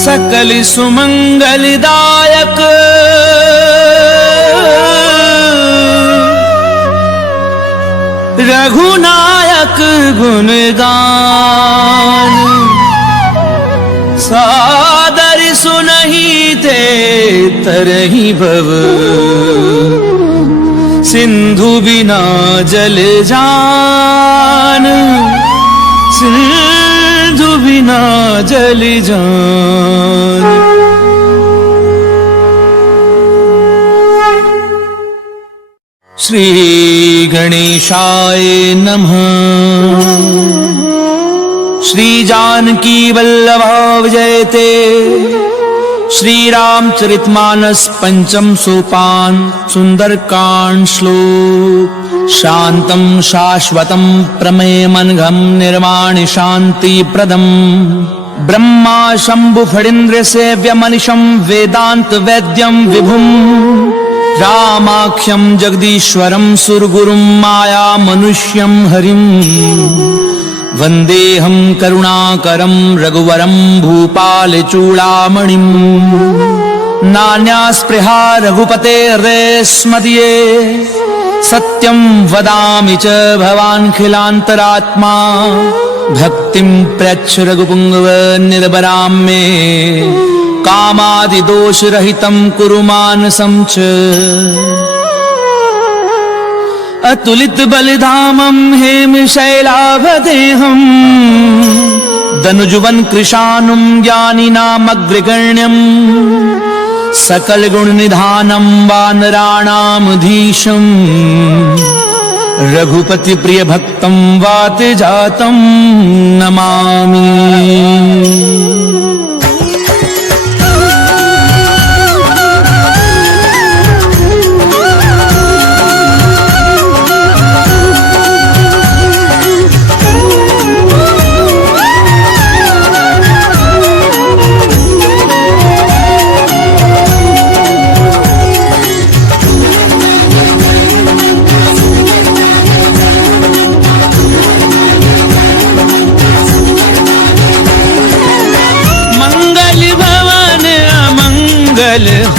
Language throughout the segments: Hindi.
सकल सुमंगलदायक रघुनायक गुणगान सादर सुनहि ते तरहि भव सिंधु बिना जल जान सिंधु बिना जल जान। श्री गणेशाय नमः। श्री जानकी वल्लभ जयते। श्री रामचरितमानस पंचम सोपान सुंदरकांड श्लोक। शांतं शाश्वतं प्रमेयमनघं निर्वाणि शांति प्रदम ब्रह्मा शंभु फणीन्द्र सेव्यमनिशं वेदांत वैद्यं विभुं रामाख्यं जगदीश्वरं सुरगुरुं माया मनुष्यं हरिं वन्देऽहं करुणाकरं रघुवरं भूपालचूडामणिं। नान्या स्पृहा रघुपतेर्स्मदीये सत्यं वदामि च भवान्खिलान्तरात्मा भक्तिं प्रयच्छ रघुपुङ्गव निर्भरां मे कामादिदोषरहितं कुरु मानसं च। अतुलित बलिधामं हेमशैलाभदेहं दनुजुवन कृशानुं ज्ञानिनामग्रगण्यं सकल गुण निधानं वानराणामधीशं रघुपति प्रिय भक्तं वात जातं नमामि।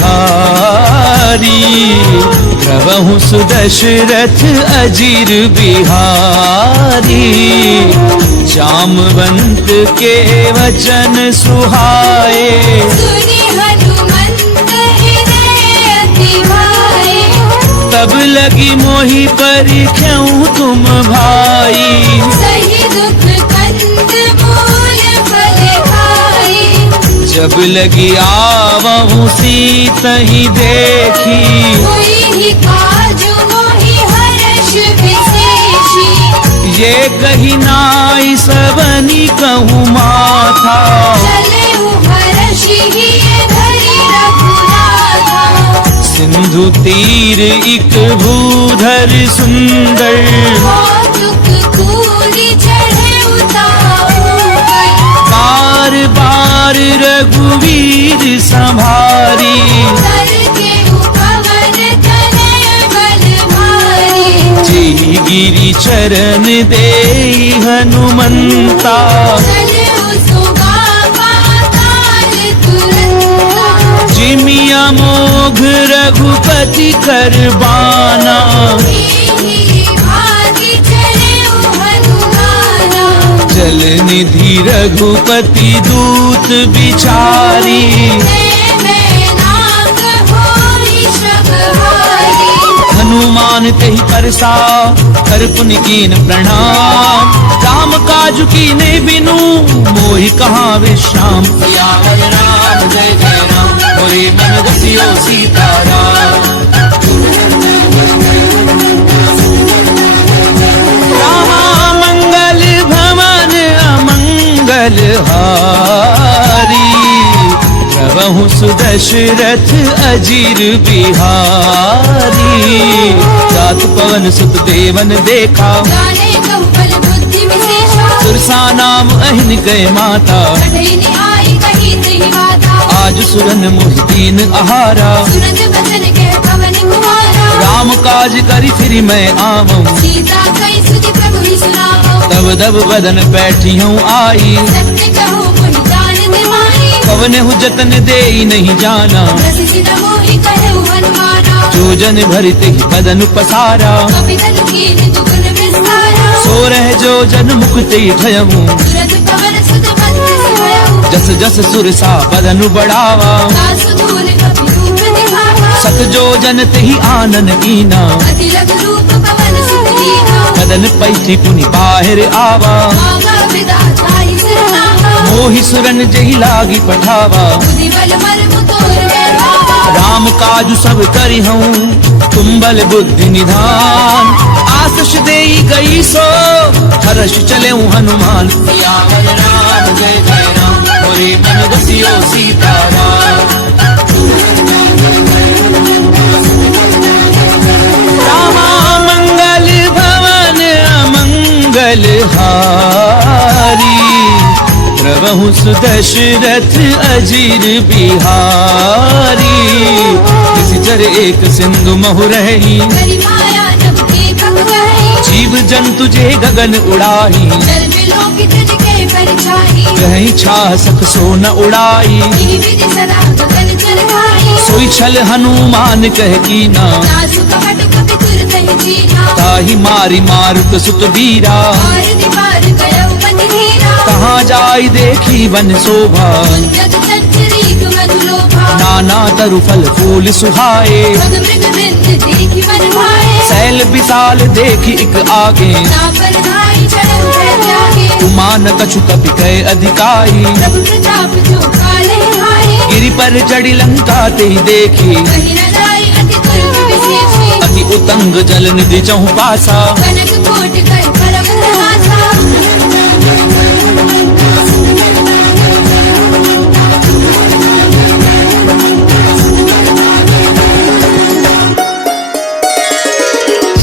हारी प्रभु सुदशरथ अजीर बिहारी जामवंत के वचन सुहाए सुनि हनुमंत हृदय अति भाए। तब लगी मोहि परिख्याउ तुम भाई सही दुख कंद मूल फल खाए। जब लगी आवहु सीतहि देखी हुई काजु मोहि हर्ष विशेषी। ये कही नाई सबनी कहूँ माथा चलेउ हर्षि हिय धरि रघुनाथा। सिंधु तीर इक भूधर सुंदर कौतुक कूरि चढ़ेउ ताऊ पर। बार बार रघुवीर संभारी करकेउ पवन तनय बल भारी। जी गिरि चरण देई हनुमंता चलेउ सुगा पाताल तुरंता। जिमिया मोघ रघुपति करबाना कीन्ही भागी चलेउ हनुमाना। जल निधि रघुपति दूत बिचारी नाक होई शबहारी। हनुमान तेहि परसा कर पुनि कीन प्रणाम राम काजु कीने बिनु मोहि कहाँ विश्राम। सियावर राम जय जय राम मोरे मन बसियो सीताराम। रामा मंगल भवन अमंगल हारी प्रभु सुदशरथ अजीर बिहारी। जात पवन सुत देवन देखा जाने कहु बल बुद्धि विशेषा। सुरसा नाम अहिन गए माता कठिन आई कही त्रिहि गाथा। आज सुरन मोहि दीन आहारा सुरत बचन के पवन कुमारा। राम काज करि फिर मैं आवऊं सीता कई सुधि प्रभु ही सुनावो। तब दब बदन बैठी हूँ आई सत्य कहूँ मोहि जान निमाई। कवन हु जतन दे नहीं जाना, रस सिन मोहि कहु हनुमाना। जो जन भरते ही बदन पसारा, कपि तनु कीन दुगुन विस्तारा। सो रह जो जन मुक्ति भयमु, तुरत पवन सुत मंत्र सिमरऊ। जस जस सुरसा बदनु बढ़ावा, दासु दूर कपि रूप दिखावा। सत जो जन तेहि आनन कीना, अति लघु रूप पवन सुत लीना। बदन पैठी पुनि बाहिर आवा, आगा विदा जाहि सिरनावा। मोहि सुरन जहि लागी पठावा। बुद्धि बल मर्म तोर बैठावा। राम काजु सब करिहऊँ, तुम बल बुद्धि निधान। आशीष देई गई सो, हर्ष चले हनुमान। सियावर राम जय जय राम, मोरे मन बसियो सीताराम। रामा मंगल भवन अमंगल हारी, प्रभु सुदशरथ अजीर बिहारी। किसी चर एक सिंधु महु रही, करि माया जब देखब गई। जीव जंतु जे गगन उड़ाही। जल बिलोकित जिके परिछाई। कहीं छासक सो न उड़ाई, विधि विधि सदा गगन चर खाई। सोई छल हनुमान कह कीना, दासु कपट कपि तुरत ही जीना। ताहि मारी मारुत सुत वीरा। और दीवार गयउ मति धीरा। कहाँ जाई देखी वन शोभा, जग चंचरी मधु लोभा। नाना तरु फल फूल सुहाए। पग मृग वृंद देखि मन भाए। सैल विशाल देखी एक आगे, नापर धाई चढ़ऊ भय त्यागे। उमान कछु कपि कह अधिकाई। प्रभु प्रताप जो काले हारे। गिरि पर चढ़ी लंका ते देखी, कहि न जाय अति दुर्ग विशेषी। अति उतंग जल निधि चहु पासा। कनक कोट कर परम प्रहासा।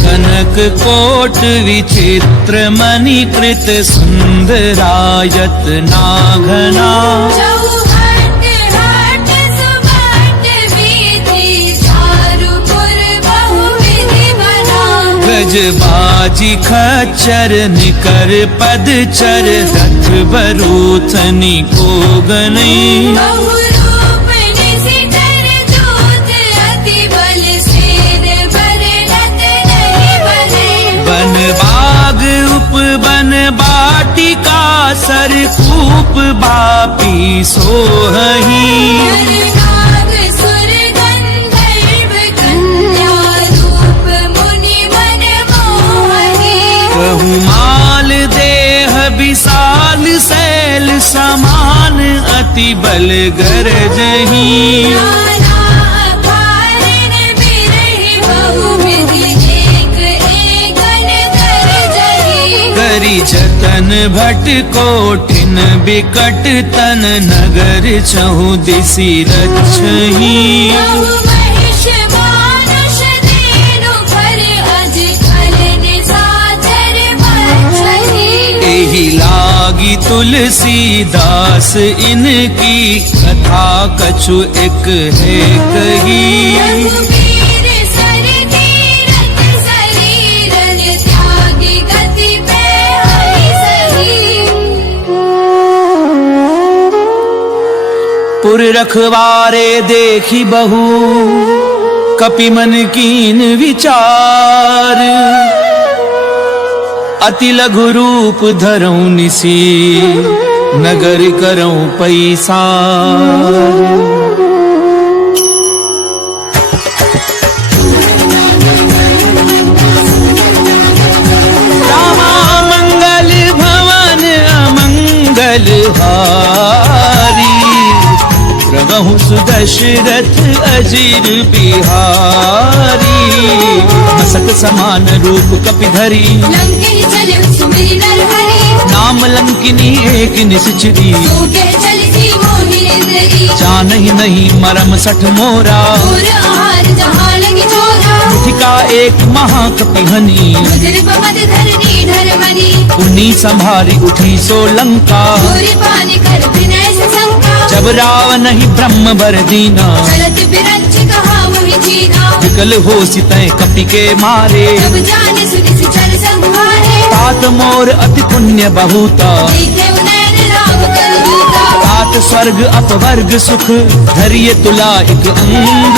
कनक कोट विचित्र मणिकृत सुंदरायत नाघना। चौहट हट सुबट विधि चारुपुर बहुविधि बना। गजबाजी खच्चर निकर पदचर, रथ बरूथनी को गनई। बहुरूप निशिचर दूत अति बल सेन बरनत नहीं बने। बन बाग उपवन बाटिका, सर कूप बापी सोहही। नरनाग सुर गंधर्व कन्या, रूप मुनि मन मोहनी। कहु माल देह विशाल, शैल समान अति बल गरजही। नाना कारण बिरहि बहुविधि, एक एकन गरजहि। करी जतन भट कोटिन बिकट तन, नगर चहु दिसि रक्षही। बहु महिष मानुष दीनु पर, अज खल निशाचर बचहि। एहि लागी तुलसीदास, इनकी कथा कछु एक है कही। रघुवीर सर तीरथ शरीरन, त्यागी गति पे हरि सही। पुर रखवारे देखी बहु, कपि मन कीन विचार। अति लघु रूप धरऊं निसी, नगर करऊं पैसार। रामा मंगल भवन अमंगल हारी, प्रभु सुदशरथ अजीर बिहारी। मसक समान रूप कपि धरी, लंके चले सुमिरि नरहरि। नाम लंकिनी एक निश्चरी। सूके चलती मोहि निंदरी। जानहि नहीं मरम सठ मोरा, और आहार जहाँ लगी चोरा। मुठिका एक महाकपि हनी, मुद्र बमद धरनी धरमनी। पुनी संभारी उठी सो लंका। पूरी पानी कर विनय से शंका। जब रावण ही ब्रह्म बर दीना, चलत बिरंच कहा वही चीना। विकल हो सितय कपि के मारे। जब जाने सुनि सिचर संहारे। तात मोर अति पुण्य बहुता, देखे उनैन राम कर दूता। तात सात स्वर्ग अपवर्ग सुख धरिए तुला एक अंग।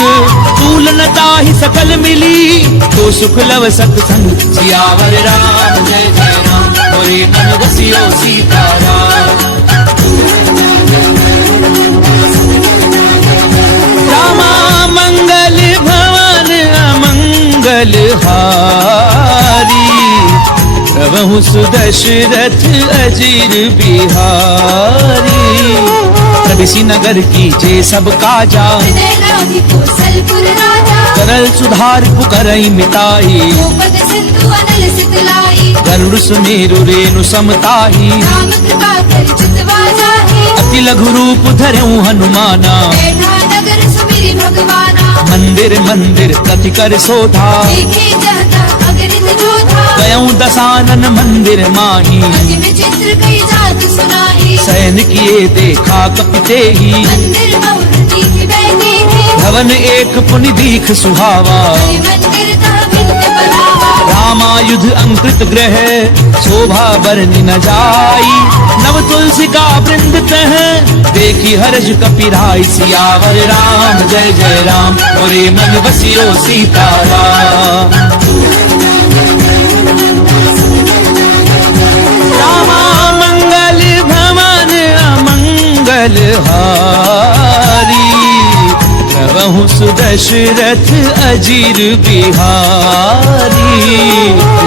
तूल न ताहि सकल मिली तो सुख लव सत्संग। सियावर राम जय जय राम मोरे मन बसियो सीताराम। रामा मंगल भवन अमंगल हारी। प्रभु सुदशरथ अजीर बिहारी। प्रविसी नगर की जे सब काजा हृदय लाभि कौशलपुर राजा। करल सुधार पुकरई मिताई। गोपद सिंधु अनल सितलाई। गरुड़ सुमेरु रेणु समताही। राम कृपा कर चितवा जाहि। अति लघु रूप धरऊं हनुमाना। बैठा नगर सुमिरि भगवाना। मंदिर मंदिर प्रति कर शोधा। देखे जहता अगणित जोधा। गयऊं दसानन मंदिर माही। अति विचित्र कई जात सुनाई। सैन किए देखा कपिते ही। मंदिर बहुरती की बैठी थी। भवन एक पुनि दीख सुहावा। हरि मंदिर तह भिन्न बनावा। रामायुध अंकृत ग्रह शोभा बरनि न जाई। नव तुलसी का वृंद तह देखी हर्ष कपिराई। सियावर राम जय जय राम मोरे मन बसियो सीताराम। रामा मंगल भवन अमंगल हारी। प्रभु सुदशरथ अजीर बिहारी।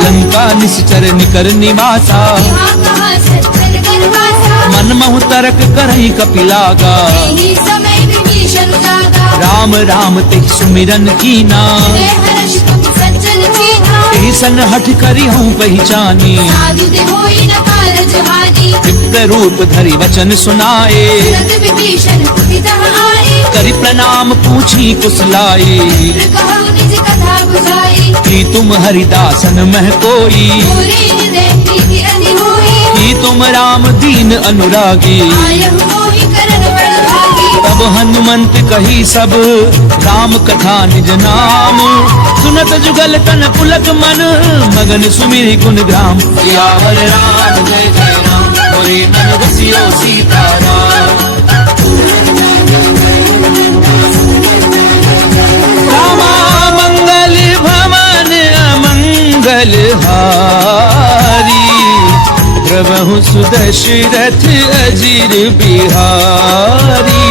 लंका निश्चर निकर निवासा। यहाँ कहाँ सज्जन गणवासा। मन महु तरक करहि कपिलागा। यही समय विभीषण जागा। राम राम ते सुमिरन कीना। हृदय हर्ष तुम सज्जन कीना। एहि सन हठ करी हूँ पहचानी। साधु ते होई न कारज हानि। चित्त रूप धरि वचन सुनाए। तुरत विभीषण कुपित आए। करि प्रणाम पूछी कुशलाई। मित्र कहु निज कथा बुझाई। कि तुम हरिदासन मह कोई। मोरे हृदय प्रीति अति होई। कि तुम राम दीन अनुरागी। आयहु मोहि करन बड़भागी। तब हनुमंत कही सब राम कथा निज नाम। सुनत जुगल तन पुलक मन मगन सुमिरि गुण ग्राम। सियावर राम जय जय राम मोरे मन बसियो सीताराम। रामा मंगल भवन अमंगल हारी। प्रभु सुदशरथ अजीर बिहारी।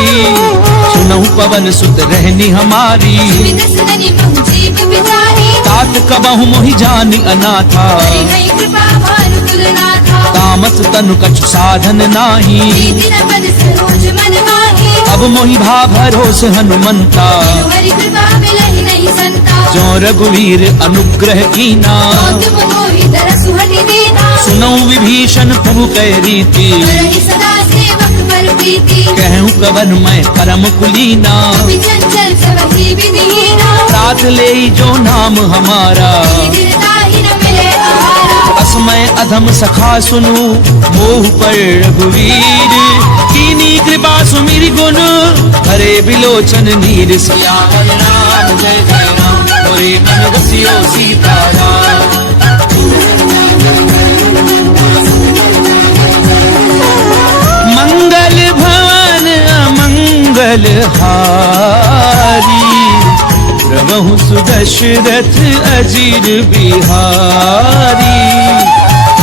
सुनहु पवन सुत रहनी हमारी। सुमित सदनि बहु जीव बिचारी। तात कबहु मोहि जानि अनाथा। हरि हरि कृपा भानु तुलनाथा। तामस तनु कछु साधन नाही। प्रीति न पद सरोज मन माही। अब मोहि भा भरोस हनुमंता। हरि कृपा मिलहि नहीं संता। जो रघुवीर अनुग्रह कीना। तुम मोहि तरसु हटि दीना। सुनऊ विभीषण प्रभु कह रीति। करहि सदा सेवक पर प्रीति। कहूँ कवन मैं परम कुलीना। अति चंचल सबहि विधिहीना। रात ले जो नाम हमारा। दीर्घताहि न मिले आहारा। असमय अधम सखा सुनु मोह पर रघुवीर। कीनी कृपा सुमिरि गुण हरे बिलोचन नीर। सियावर राम जय जय राम मोरे मन बसियो सीताराम। मंगल भवन अमंगल हारी। प्रभु सुदशरथ अजीर बिहारी।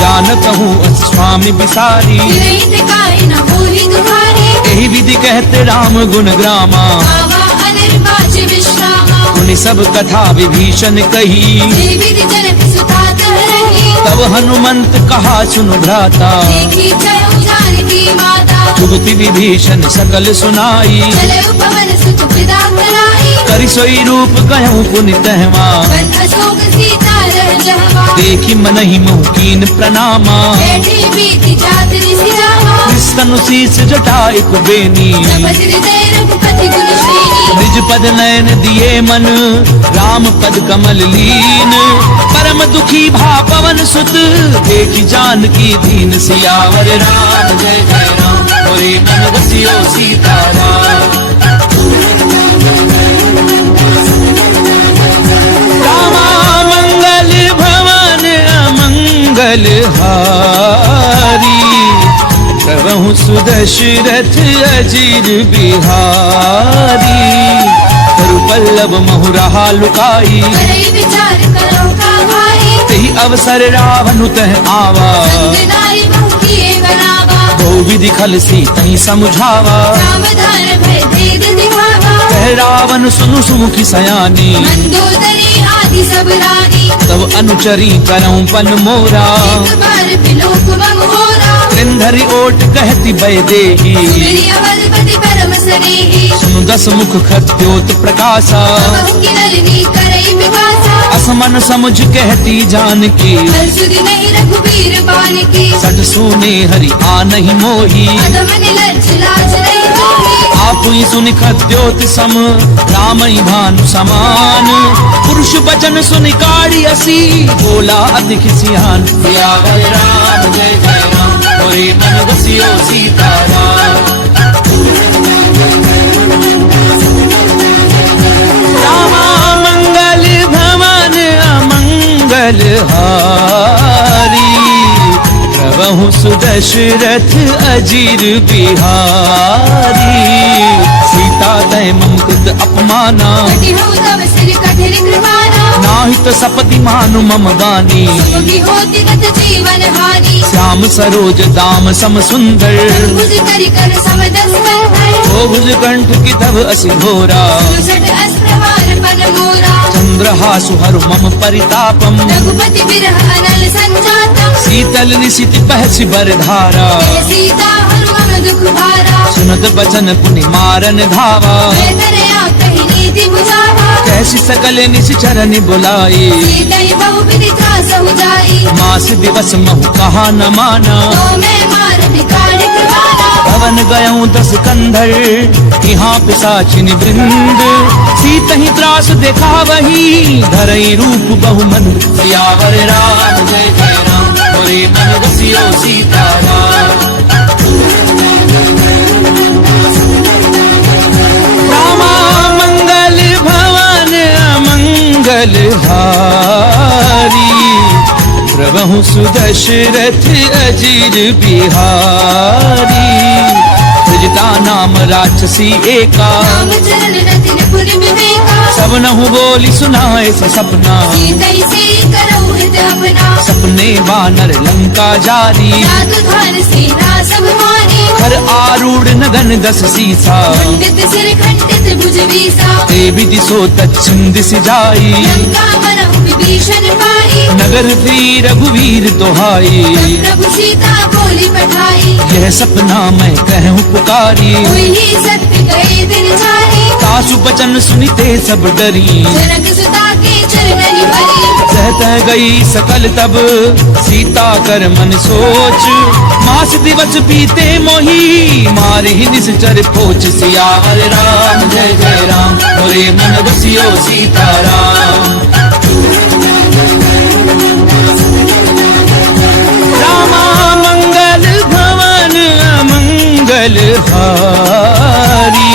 जानत हूँ स्वामी बिसारी। विरहित काहि न होहि दुखारी। यही विधि कहते राम गुण ग्रामा। आवा अनिर्वाच विश्रामा। उन्हें सब कथा विभीषण कही। जे विधि जनक सुता तह रही। तब हनुमंत कहा सुनु भ्राता। देखी जयउ जानकी माता। जुगति विभीषण सकल सुनाई। चलउ पवन सुत विदा कराई। करि सोई रूप गयऊं पुनि तहवा। वन अशोक सीता रह जहवा। देखी मनहि मोह कीन प्रणामा। बैठी बीती जात ऋषि रामा। स्तनु शीस जटाई कुबेनी। जपत हृदय रघुपति गुण श्रेणी। निज पद नयन दिए मन राम पद कमल लीन। परम दुखी भा पवन सुत देखी जानकी दीन। सियावर राम जय जय राम मोरे मन बसियो सीताराम। रामा मंगल भवन अमंगल हारी। प्रभु सुदशरथ अजीर बिहारी करु पल्लव महु रहा लुकाई करई विचार करो का भाई तेहि अवसर रावण तह आवा संग नारी बहु किए बनावा बहु विधि खल सी तही समझावा सावधान भय भेद दिखावा कह रावण सुनु सुमुखी सयानी मंदोदरी आदि सब रानी तब अनुचरी करऊं पन मोरा एक बार बिलोक ममोरा सिंधरी ओट कहती बैदेही मेरी अवधपति परम सनेही सुनु दस मुख खद्योत प्रकाशा बहु की नलिनी करई पिपासा असमन समझ कहती जानकी हर सुधि नहीं रघुबीर पान की सट सुने हरि आ नहीं मोही अधम निलज्ज लाज नहीं होगी आप ही सुनि खद्योत सम राम ही भानु समान पुरुष बचन सुनि काढ़ी असी बोला अधिक सियान सियावर राम जय जय राम मोरे मन बसियो सीताराम रामा मंगल भवन अमंगल हारी प्रभु सुदशरथ अजीर बिहारी सीता दय मम कृत अपमाना कटी हो तब सिर कठिन कृपाना नाहित सपति मानु मम गानी सुखी होती गत जीवन हानि श्याम सरोज दाम सम सुंदर भुज करि कर समदस कर ओ भुज कंठ की तब असि घोरा सुसट अस्प्रवार पन मोरा चंद्रहासु हरु मम परितापम रघुपति बिरह अनल संजातम शीतल निशित बहसि बरधारा जय सीता हनुमन दुख भारा सुनत बचन पुनि मारन धावा मैं तरया कही नीति बुझावा कैसी सकल निश्चरण बुलाई सीता ही बहु विधि त्रास हो जाई मास दिवस महु कहा न माना तो मैं मार बिगाड़ कृपाना भवन गयऊं दस कंधर यहाँ पिशाचिन वृंद सीत ही त्रास देखा वही धरई रूप बहुमन सियावर राम जय जय राम मोरे मन बसियो सीताराम रामा मंगल भवन अमंगल हारी प्रभु सुदशरथ अजीर बिहारी सृजता नाम राक्षसी एका राम चरण रतिन पुर विवेका सब नहु बोली सुनाए से सपना सीता ही से करऊ हित अपना सपने वानर लंका जारी जादू धार सेना सब मानी हर आरूढ़ नगन दस सीसा खंडित सिर खंडित भुज बीसा देवी दिशो दक्षिण दिश जाई लंका बनहु विभीषण पाई नगर वीर रघुवीर दोहाई प्रभु सीता बोली पठाई यह सपना मैं कहूँ पुकारी कोई ही सत्य गए दिन जारी सासु बचन सुनिते सब डरी जनक सुता के चरण भरी सहत गई सकल तब सीता कर मन सोच मास दिवस बीते मोही मारे ही निश्चर पोच सियावर राम जय जय राम मोरे मन बसियो सीताराम रामा मंगल भवन अमंगल हारी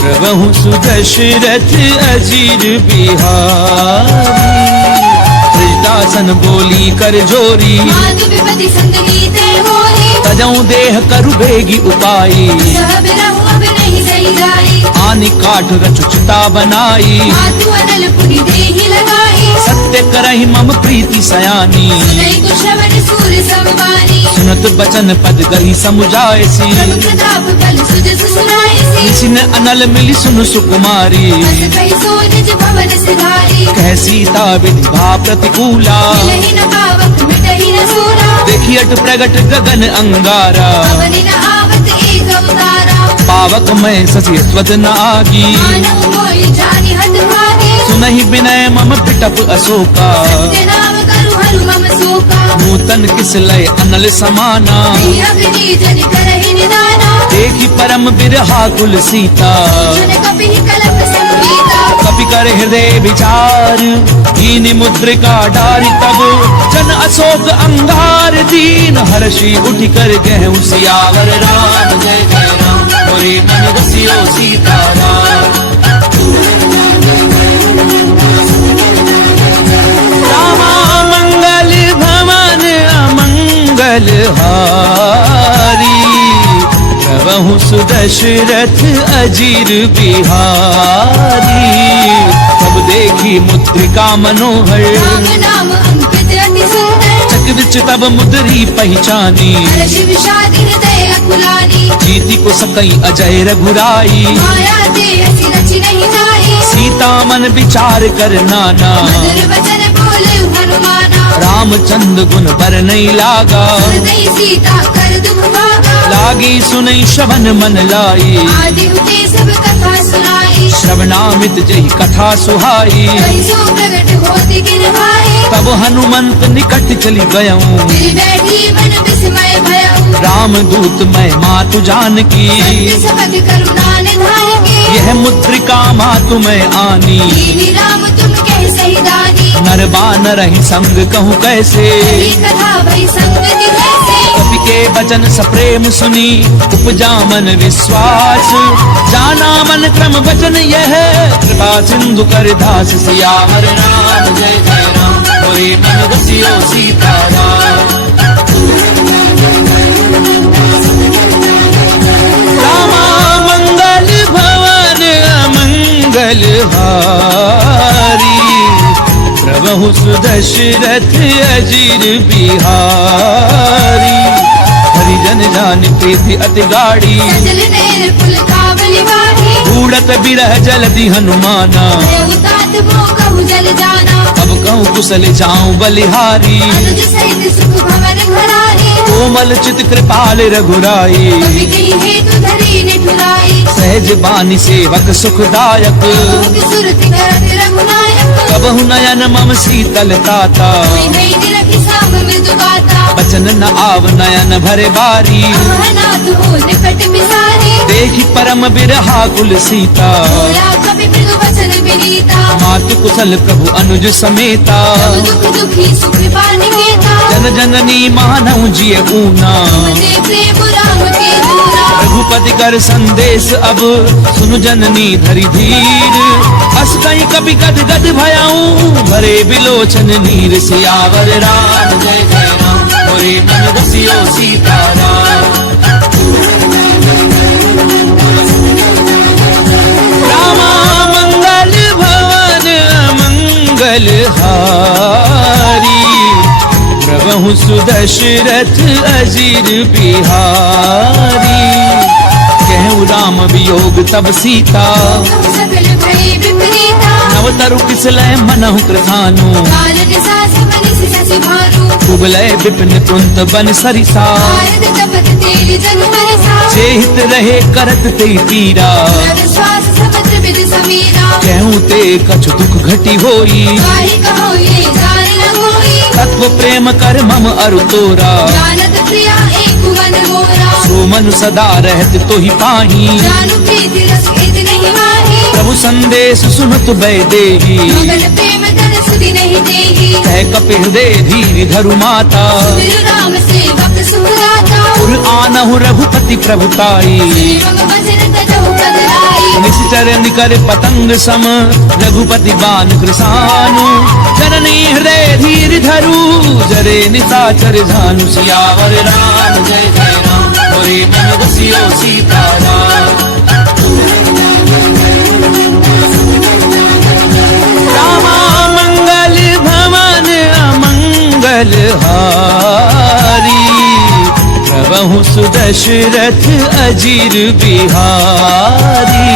प्रभु सुदशरथ अजीर बिहारी दासन बोली कर जोरी माधु विपति संग नीते होरी तजऊ देह करु बेगी उपाई सह बिरहु अब नहीं सही जाई आनि काठ रचुचिता बनाई मातु अनल पुनि देहि लगाई सत्य करहि मम प्रीति सयानी सुनई को श्रवण सूर समवानी सुनत बचन पद गही समुझायसी प्रभु प्रताप बल सुजस सुनाईसी निसिन अनल मिली सुन सुकुमारी अस कहि सो निज भवन सिधारी कह सीता विधि भा प्रतिकूला मिलहि न पावक मिटहि न सूरा देखी अट प्रगट गगन अंगारा पवनि न आवत एक अवतारा पावक मैं ससी स्वद न आगी मानव मोहि जानि हत भागी सुनहि विनय मम पिटप अशोका सत्य नाम करु हरु मम शोका नूतन किस लय अनल समाना नहीं अग्नि जन करहि निदाना देखी परम बिरहा कुल सीता जन कपि कलप संगीता कपि कर हृदय विचार दीन मुद्रिका डारी तब जन अशोक अंगार दीन हर्षि उठ कर गहु सियावर राम जय जय राम मोरे मन बसियो सीताराम रामा मंगल भवन अमंगल हारी प्रभु सुदशरथ अजीर बिहारी। तब देखी मुद्रिका मनोहर, राम नाम अंकित अति सुंदर। चक्रविच तब मुद्री पहचानी, हर्ष विषाद हृदय अकुलानी। जीति को सकई अजय रघुराई, माया ते हसी रचि नहीं जाई। सीता मन विचार कर नाना, मधुर वचन बोले हनुमाना। रामचंद्र गुण पर नहीं लागा, हृदय सीता कर दुख भागा। लागी सुनई श्रवण मन लाई, आदि उठे सब कथा सुनाई। श्रवणामित जही कथा सुहाई। कहि सो प्रगट होति किन भाई। तब हनुमंत निकट चली गयऊं, फिर बैठी मन विस्मय भयऊ। राम दूत मैं मातु जानकी, सत्य सबद करुणा निधान की। यह मुद्रिका मातु मैं आनी। दीनी राम तुम कह सही दानी। नर बानर ही संग कहूँ कैसे, सही कथा भई संगति जैसे। कपि के वचन सप्रेम सुनी, उपजा मन विश्वास। जाना मन क्रम वचन यह, कृपा सिंधु कर दास। सियावर राम जय जय राम, होए मन बसियो सीताराम। रामा मंगल भवन अमंगल हारी, प्रभु सुदशरथ अजीर बिहारी। हरिजन जान प्रीति अति गाड़ी, सजल नैन पुल काबली वाही। बूढ़त बिरह जलधि हनुमाना, देहु तात मोह कहु जल जाना। अब कहूँ कुशल जाऊं बलिहारी। अनुज सहित सुख भवन भराई। कोमल चित कृपाल रघुराई, कवि कही हेतु धरी निठुराई। सहज बानी सेवक सुखदायक। भोग सुरति करत रघुनायक। कबहु नयन मम शीतल ताता, कोई नहीं निरखि साम मृदु गाता। बचन न आव नयन भरे बारी। अहनाथ हो निकट बिसारी। देखी परम बिरहा कुल सीता, बोला कवि मृदु वचन विनीता। मातु कुशल प्रभु अनुज समेता। सब दुख दुखी सुख पानि केता। जन जननी मानव जिय ऊना, मते प्रेम राम के दूरा। रघुपति कर संदेश अब, सुनु जननी धरि धीर। हस गई कभी गद गद भयाऊं, भरे बिलोचन नीर। सियावर राम जय जय राम, होए मन बसियो सीताराम। रामा मंगल भवन अमंगल हारी, प्रभु सुदशरथ अजीर बिहारी। कहूँ राम वियोग तब सीता, सकल भई विपरीता। नव तरु किसलय मनहु कृतानु। काल निसास मनिसि शशि भानु। उबलय विपिन कुंत बन सरिसा, भारत तपत तेलि जनु बरसा। जेहित रहे करत ते पीरा। नर श्वास समुद्र विद समीरा। कहूँ ते कछु दुख घटी होई, गाहि कहो ये जान न होई। तत्व प्रेम कर मम अरु तोरा। जानत प्रिया एक मन मोरा। सो मनु सदा रहत तो ही पाही, जानू प्रीति रस इद नहीं माही। प्रभु संदेश सुनत बै देही। मगन प्रेम धन सुधि नहीं देही। कह कपिल दे धीर धरु माता, बिरु राम सेवक सुहराता। उर आनहु रघुपति प्रभुताई। श्री मम भजन तजहु कदलाई। निश्चर निकर पतंग सम, रघुपति बान कृसानु। जननी हृदय धीर धरु, जरे निशाचर झानु। सियावर राम जय जय राम, होए मन बसियो सीताराम। रामा मंगल भवन अमंगल हारी, प्रभु सुदशरथ अजीर बिहारी।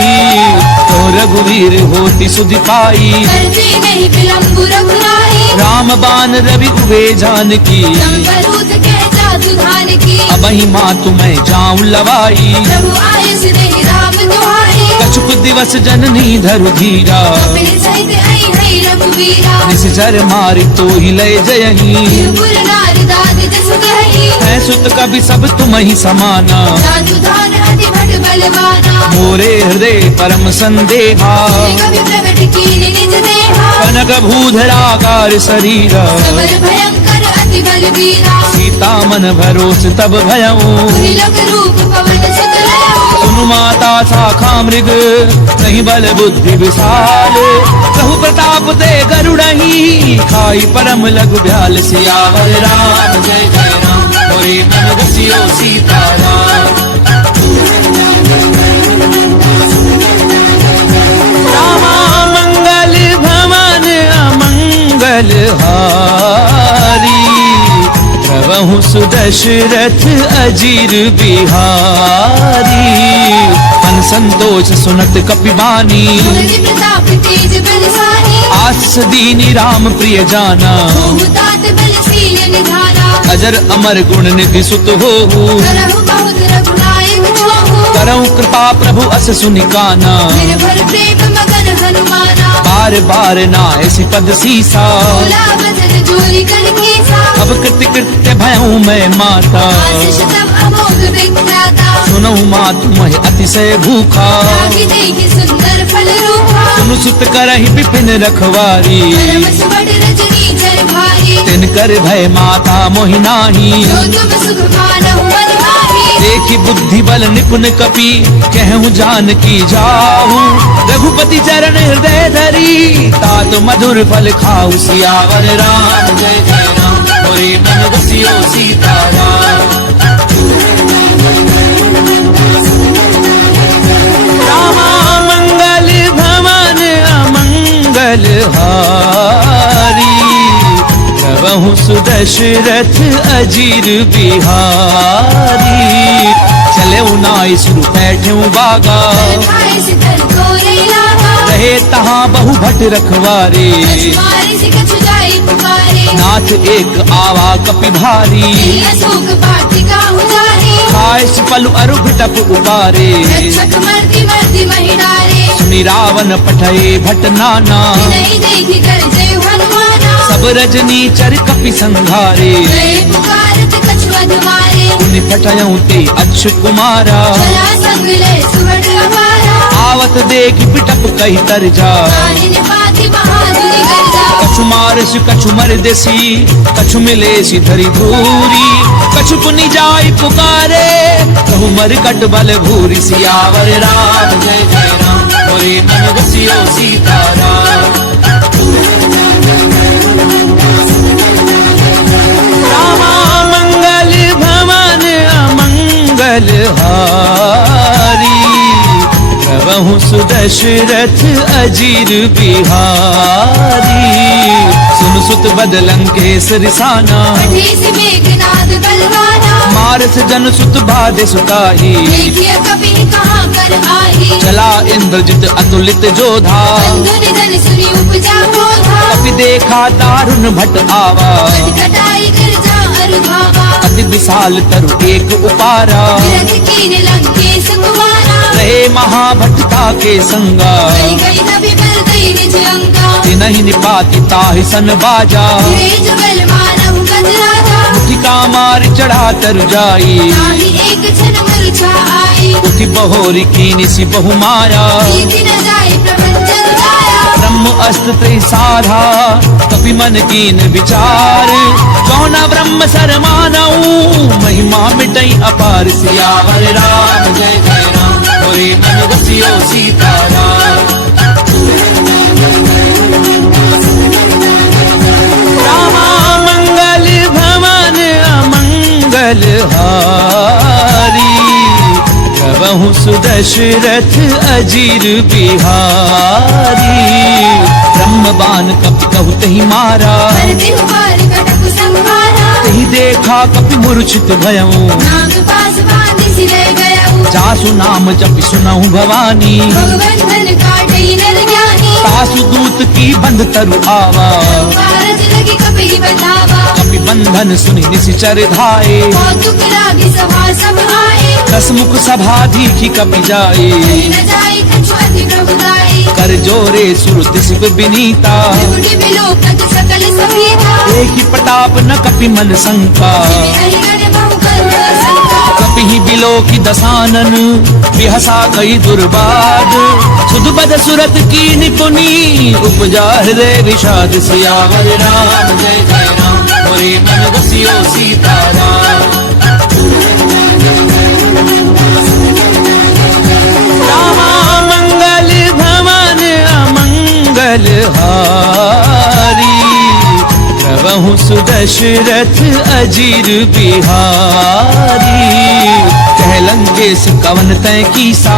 तो रघुवीर होति सुधि पाई, करती नहीं विलंबु रघुराई। राम बान रवि उबे जानकी। संबरूध कह जातु धान की। अबहि मातु मैं जाऊं लवाई, प्रभु आयुष नहीं राम दुहाई। कछुक दिवस जननी धरु धीरा। कपिल सहित आई हई रघुवीरा। निश्चर मारि तो ही लय जयही, तिरुपुर नार दाद जस कही। है सुत कभी सब तुम ही समाना। जातु धान अति भट बलवाना। मोरे हृदय परम संदेहा, कवि प्रगट कीन निज देहा। कनक भूधराकार शरीरा। समर भयंकर अति बलवीरा। सीता मन भरोस तब भयऊं, त्रिलोक रूप पवन सुत लयऊ। सुनु माता शाखा मृग, नहीं बल बुद्धि विशाल। कहु प्रताप ते गरुड़ही, खाई परम लघु भ्याल। सियावर राम जय जय राम, होए मन बसियो सीताराम। रामा मंगल भवन अमंगल हारी, प्रभु सुदशरथ अजीर बिहारी। मन संतोष सुनत कपिबानी, मुनि प्रताप तेज बलशाली। आस दीनी राम प्रिय जाना, भूतात बलशील निधाना। अजर अमर गुण निधि सुत हो, करहु बहुत रघुनायक होहु। करऊं कृपा प्रभु अस सुनिकाना। निर्भर प्रेम मगन हनुमाना। बार बार नायसि पद सीसा, बोला बचन जोरी कर केसा। अब कृत्य कृत्य भयऊं मैं माता। आशीष तब अमोघ विख्याता। सुनऊ माँ तुम्हें अतिशय भूखा, राखी देखि सुंदर फल रूपा। सुनु सुत करहि विपिन रखवारी। परम सुबड रजनी चर भारी। तिन कर भय माता मोहि नाही, जो तुम सुख मानहु मन माही। देखि बुद्धि बल निपुण कपि, कहूँ जान की जाहू। रघुपति चरण हृदय धरी, तात मधुर फल खाऊ। सियावर राम जय जय राम, मोरे मन बसियो सीताराम। रामा मंगल भवन अमंगल हारी, प्रभु सुदशरथ अजीर बिहारी। चले नाई सुरु बैठे बागा, खाए सितर तोरे लागा। रहे तहाँ बहु भट रखवारे। मारे से कछु जाई पुकारे। नाथ एक आवा कपि भारी, अशोक पाटिका उजारी। खाए पलु अरु भिटप उबारे। रक्षक मर्दी मर्दी महिडारे। सुनि रावण पठये भट नाना, नहीं देखी कर जय हनुमाना। सब रजनी चर कपि संघारे। गए पुकारत कछु अधमारे। उनि पठयऊं ते अच्छु कुमारा, चला संग ले सुबड अपारा। आवत देख बिटप कही तर जा। काहिन पाति बहादुरी गर्जा। कछु मारस कछु मर देसी, कछु मिले सी धरी धूरी। कछु पुनि जाय पुकारे, कहु मर कट बल भूरी। सियावर राम जय जय राम, मोरे मन बसियो सीताराम। रामा मंगल भवन अमंगल हारी, प्रभु सुदशरथ अजीर बिहारी। सुन सुत बदलंकेश रिसाना, पठेस मेघनाद बलवाना। मारस जन सुत बाधे सुताही। देखिए कभी कहाँ कर आई। चला इंद्रजित अतुलित जोधा, बंधु निधन सुनी उपजा बोधा। कपि देखा दारुण भट आवा। कटाई कर जा अरुधावा। अति विशाल तरु एक उपारा, विरध कीन लंकेश कुमारा। रहे महाभटता के संगा। गई गई नबी बल गई निज अंगा। नहीं निपाति ताहि सन बाजा, रे जुगल मानहु गजराजा। मुठिका मार चढ़ा तर जाई। ताहि एक क्षण मूर्छा आई। उठि बहोरी कीनि सि बहु मारा। बीति न जाए प्रपंचन जाया। ब्रह्म अस्त्र त्रि साधा, कपि मन कीन विचार। कौना ब्रह्म सर मानऊ, महिमा मिटई अपार। सियावर राम जय जय राम, मोरे मन बसियो सीताराम। रामा मंगल भवन अमंगल हारी, प्रभु सुदशरथ अजीर बिहारी। ब्रह्मबान कपि कहु तहि मारा, करते हुबार कटक संहारा। तहि देखा कपि मूर्छित भयऊं। नाग पास बांधि सिरे गयऊ। जासु नाम जपि सुनहु भवानी। भगवंधन काटई नर ज्ञानी। तासु दूत की बंध तरु आवा। कारज लगी कपि बतावा। कपि बंधन सुनि निशिचर धाये। कौतुक लागी सभा सब आए। दस मुख सभा दीखि कपि जाए। कहीं न जाए कछु अति प्रभुदाई। कर जोरे सुर दिसप बिनीता। त्रिपुटी बिलोकत सकल सभीता। एक ही प्रताप न कपि मन शंका। कहीं गण बहु करुण संका। कपि ही बिलो की दसानन, बिहसा कई दुर्बाद। सुध बद सुरत की निपुनी, उपजा हृदय विषाद। सियावर राम जय जय राम, मोरे मन बसियो सीताराम। रामा मंगल भवन अमंगल हारी, प्रभु सुदशरथ अजीर बिहारी। लंकेश कवन तय कीसा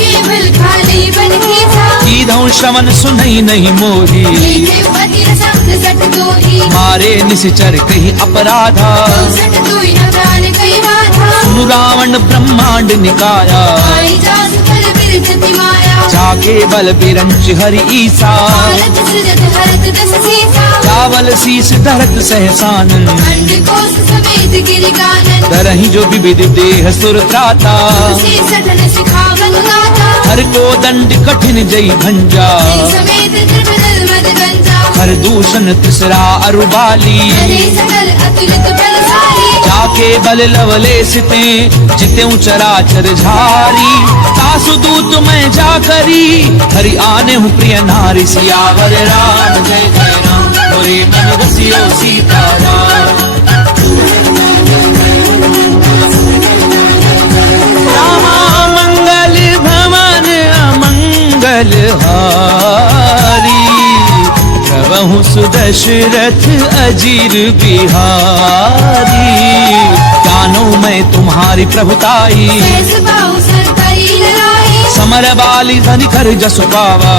केवल खाली बन खीसा कीधौ श्रवण सुनई नहीं मोही देखे पति रसंग सट दोही मारे निश्चर कही अपराधा सट दोई न प्राण कई बाधा सुनु रावण ब्रह्मांड निकाया आई जास फल बिरजति माया जाके बल बिरंच हरि ईसा भारत सृजत हरत दस सीसा चावल शीस धरत सहसानन अंड कोस समेत गिरि कानन दरहि जो विविध देह सुर त्राता तुलसी सठन सिखावन गाथा हर को दंड कठिन जई भंजा समेत त्रिपदल मद गंजा हर दूषण तिसरा अरुबाली हरे सकल अतुलित बलशाली जाके बल लवले सिते जितेऊ चराचर झारी तासु दूत मैं जा करी हरि आने हूँ प्रिय नारी सियावर राम जय जय राम मोरे मन रसियो सीताराम रामा मंगल भवन अमंगल हारी प्रभु सुदशरथ अजीर बिहारी जानो मैं तुम्हारी प्रभुताई सहस बाहु सर करी लड़ाई समर बाली धनि कर जसु पावा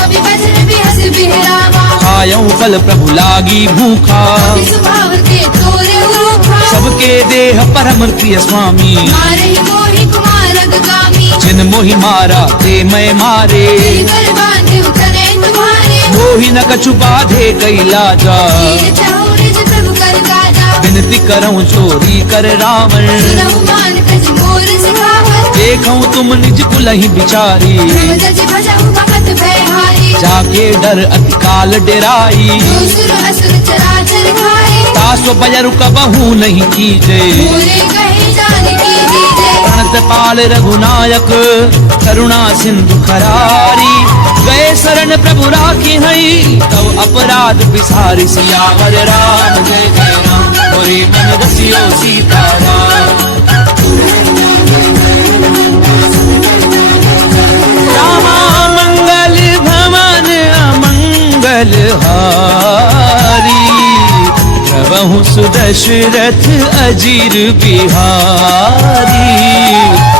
कभी वज्र बिहस बिहरावा खायऊ फल प्रभु लागी भूखा स्वभाव के तोरे रूपा सबके देह परम प्रिय स्वामी मारे मोहि कुमार अगगामी जिन मोहि मारा ते मैं मारे कर बांधे उतरे तुम्हारे मोहि न कछु बाधे कैलाजा तीर चाहु निज प्रभु कर गाजा विनती करऊं चोरी कर रावण सुनहु मान कज मोर सिखावन देखऊं तुम निज कुलहि बिचारी प्रभु जज भजहु भगत भयहारी जाके डर अति काल डेराई जो सुर असुर चराचर खाए तासो बजरु कबहू नहीं कीजे मोरे कहे जान की दीजे प्रणत पाल रघुनायक करुणा सिंधु खरारी गए शरण प्रभु राखी हई तब अपराध बिसारी सियावर राम जय जय राम मोरे मन रसियो सीताराम रामा मंगल भवन अमंगल हारी प्रभु सुदशरथ अजीर बिहारी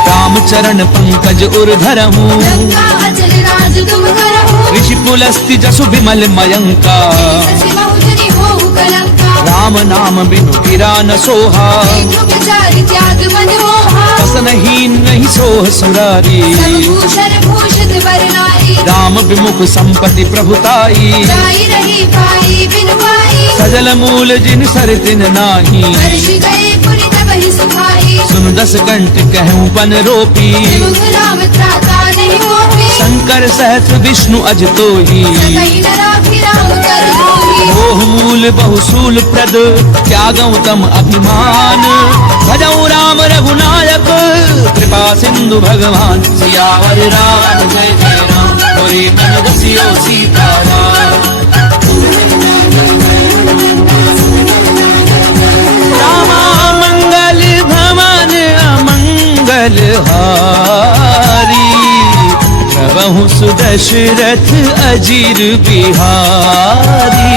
रामचरण पंकज उर्धरहूँ लंका अचल राज तुम करहु ऋषि पुलस्ति जसु विमल मयंका शशि बहुजनी होहु कलंका राम नाम बिनु गिरा न सोहा जो विचारि त्याग मन मोहा वसनहीन नहीं सोह सुरारी सब भूषण भूषित वर नारी राम विमुख संपत्ति प्रभुताई जाई रही पाई बिन पाई सजल मूल जिन सर तिन नाही हर्ष गए पुनि तबहि सुखाई सुन दस कंठ कहूँ पन रोपी मुख राम त्राता नहीं होती शंकर सहस्र विष्णु अज तोही कहीं न राखी राम कर दोही मोह मूल बहुसूल प्रद त्यागऊ तम अभिमान भजऊ राम रघुनायक कृपा सिंधु भगवान सियावर राम जय जय राम मोरे मन रसियो सीताराम रामा मंगल भवन अमंगल हारी प्रभु सुदशरथ अजीर बिहारी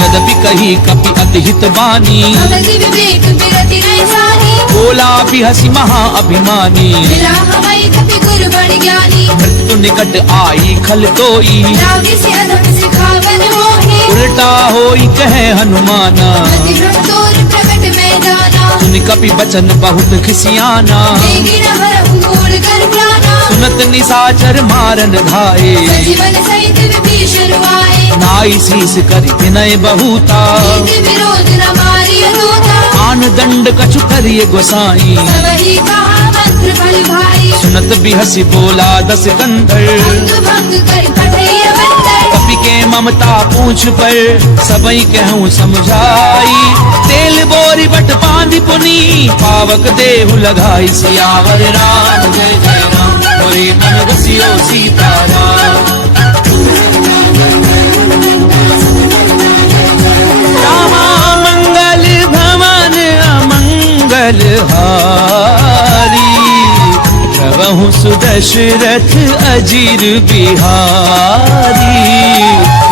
यद्यपि कही कपि अति हित बानी भगति विवेक बिरति नहीं सानी बोला भी हसी महा अभिमानी मिला हमारी कपि गुरु बड़ ज्ञानी मृत्यु निकट आई खल तोई रावि से अधम सिखावन मोहे उल्टा होई कहे हनुमाना अति भ्रम तोर प्रकट में जाना सुन कपि बचन बहुत खिसियाना देगी न हरहु मूल कर प्राणा सुनत निसाचर मारन धाये सजीवन सहित विभीषण आए नाई शीस करि विनय बहुता नीति विरोध न मारिय दूता आन दंड कछु करिय गोसाई सबहि कहा मंत्र फल भाई सुनत बिहसी बोला दस कंधर अंग भंग कर पठैय बंदर कपि के ममता पूछ पर सबई कहूँ समझाई तेल बोरी बट बांधि पुनी पावक देहु लगाई सियावर राम जय जय राम मोरे मन रसियो सीताराम रामा मंगल भवन अमंगल हारी प्रभु सुदशरथ अजीर बिहारी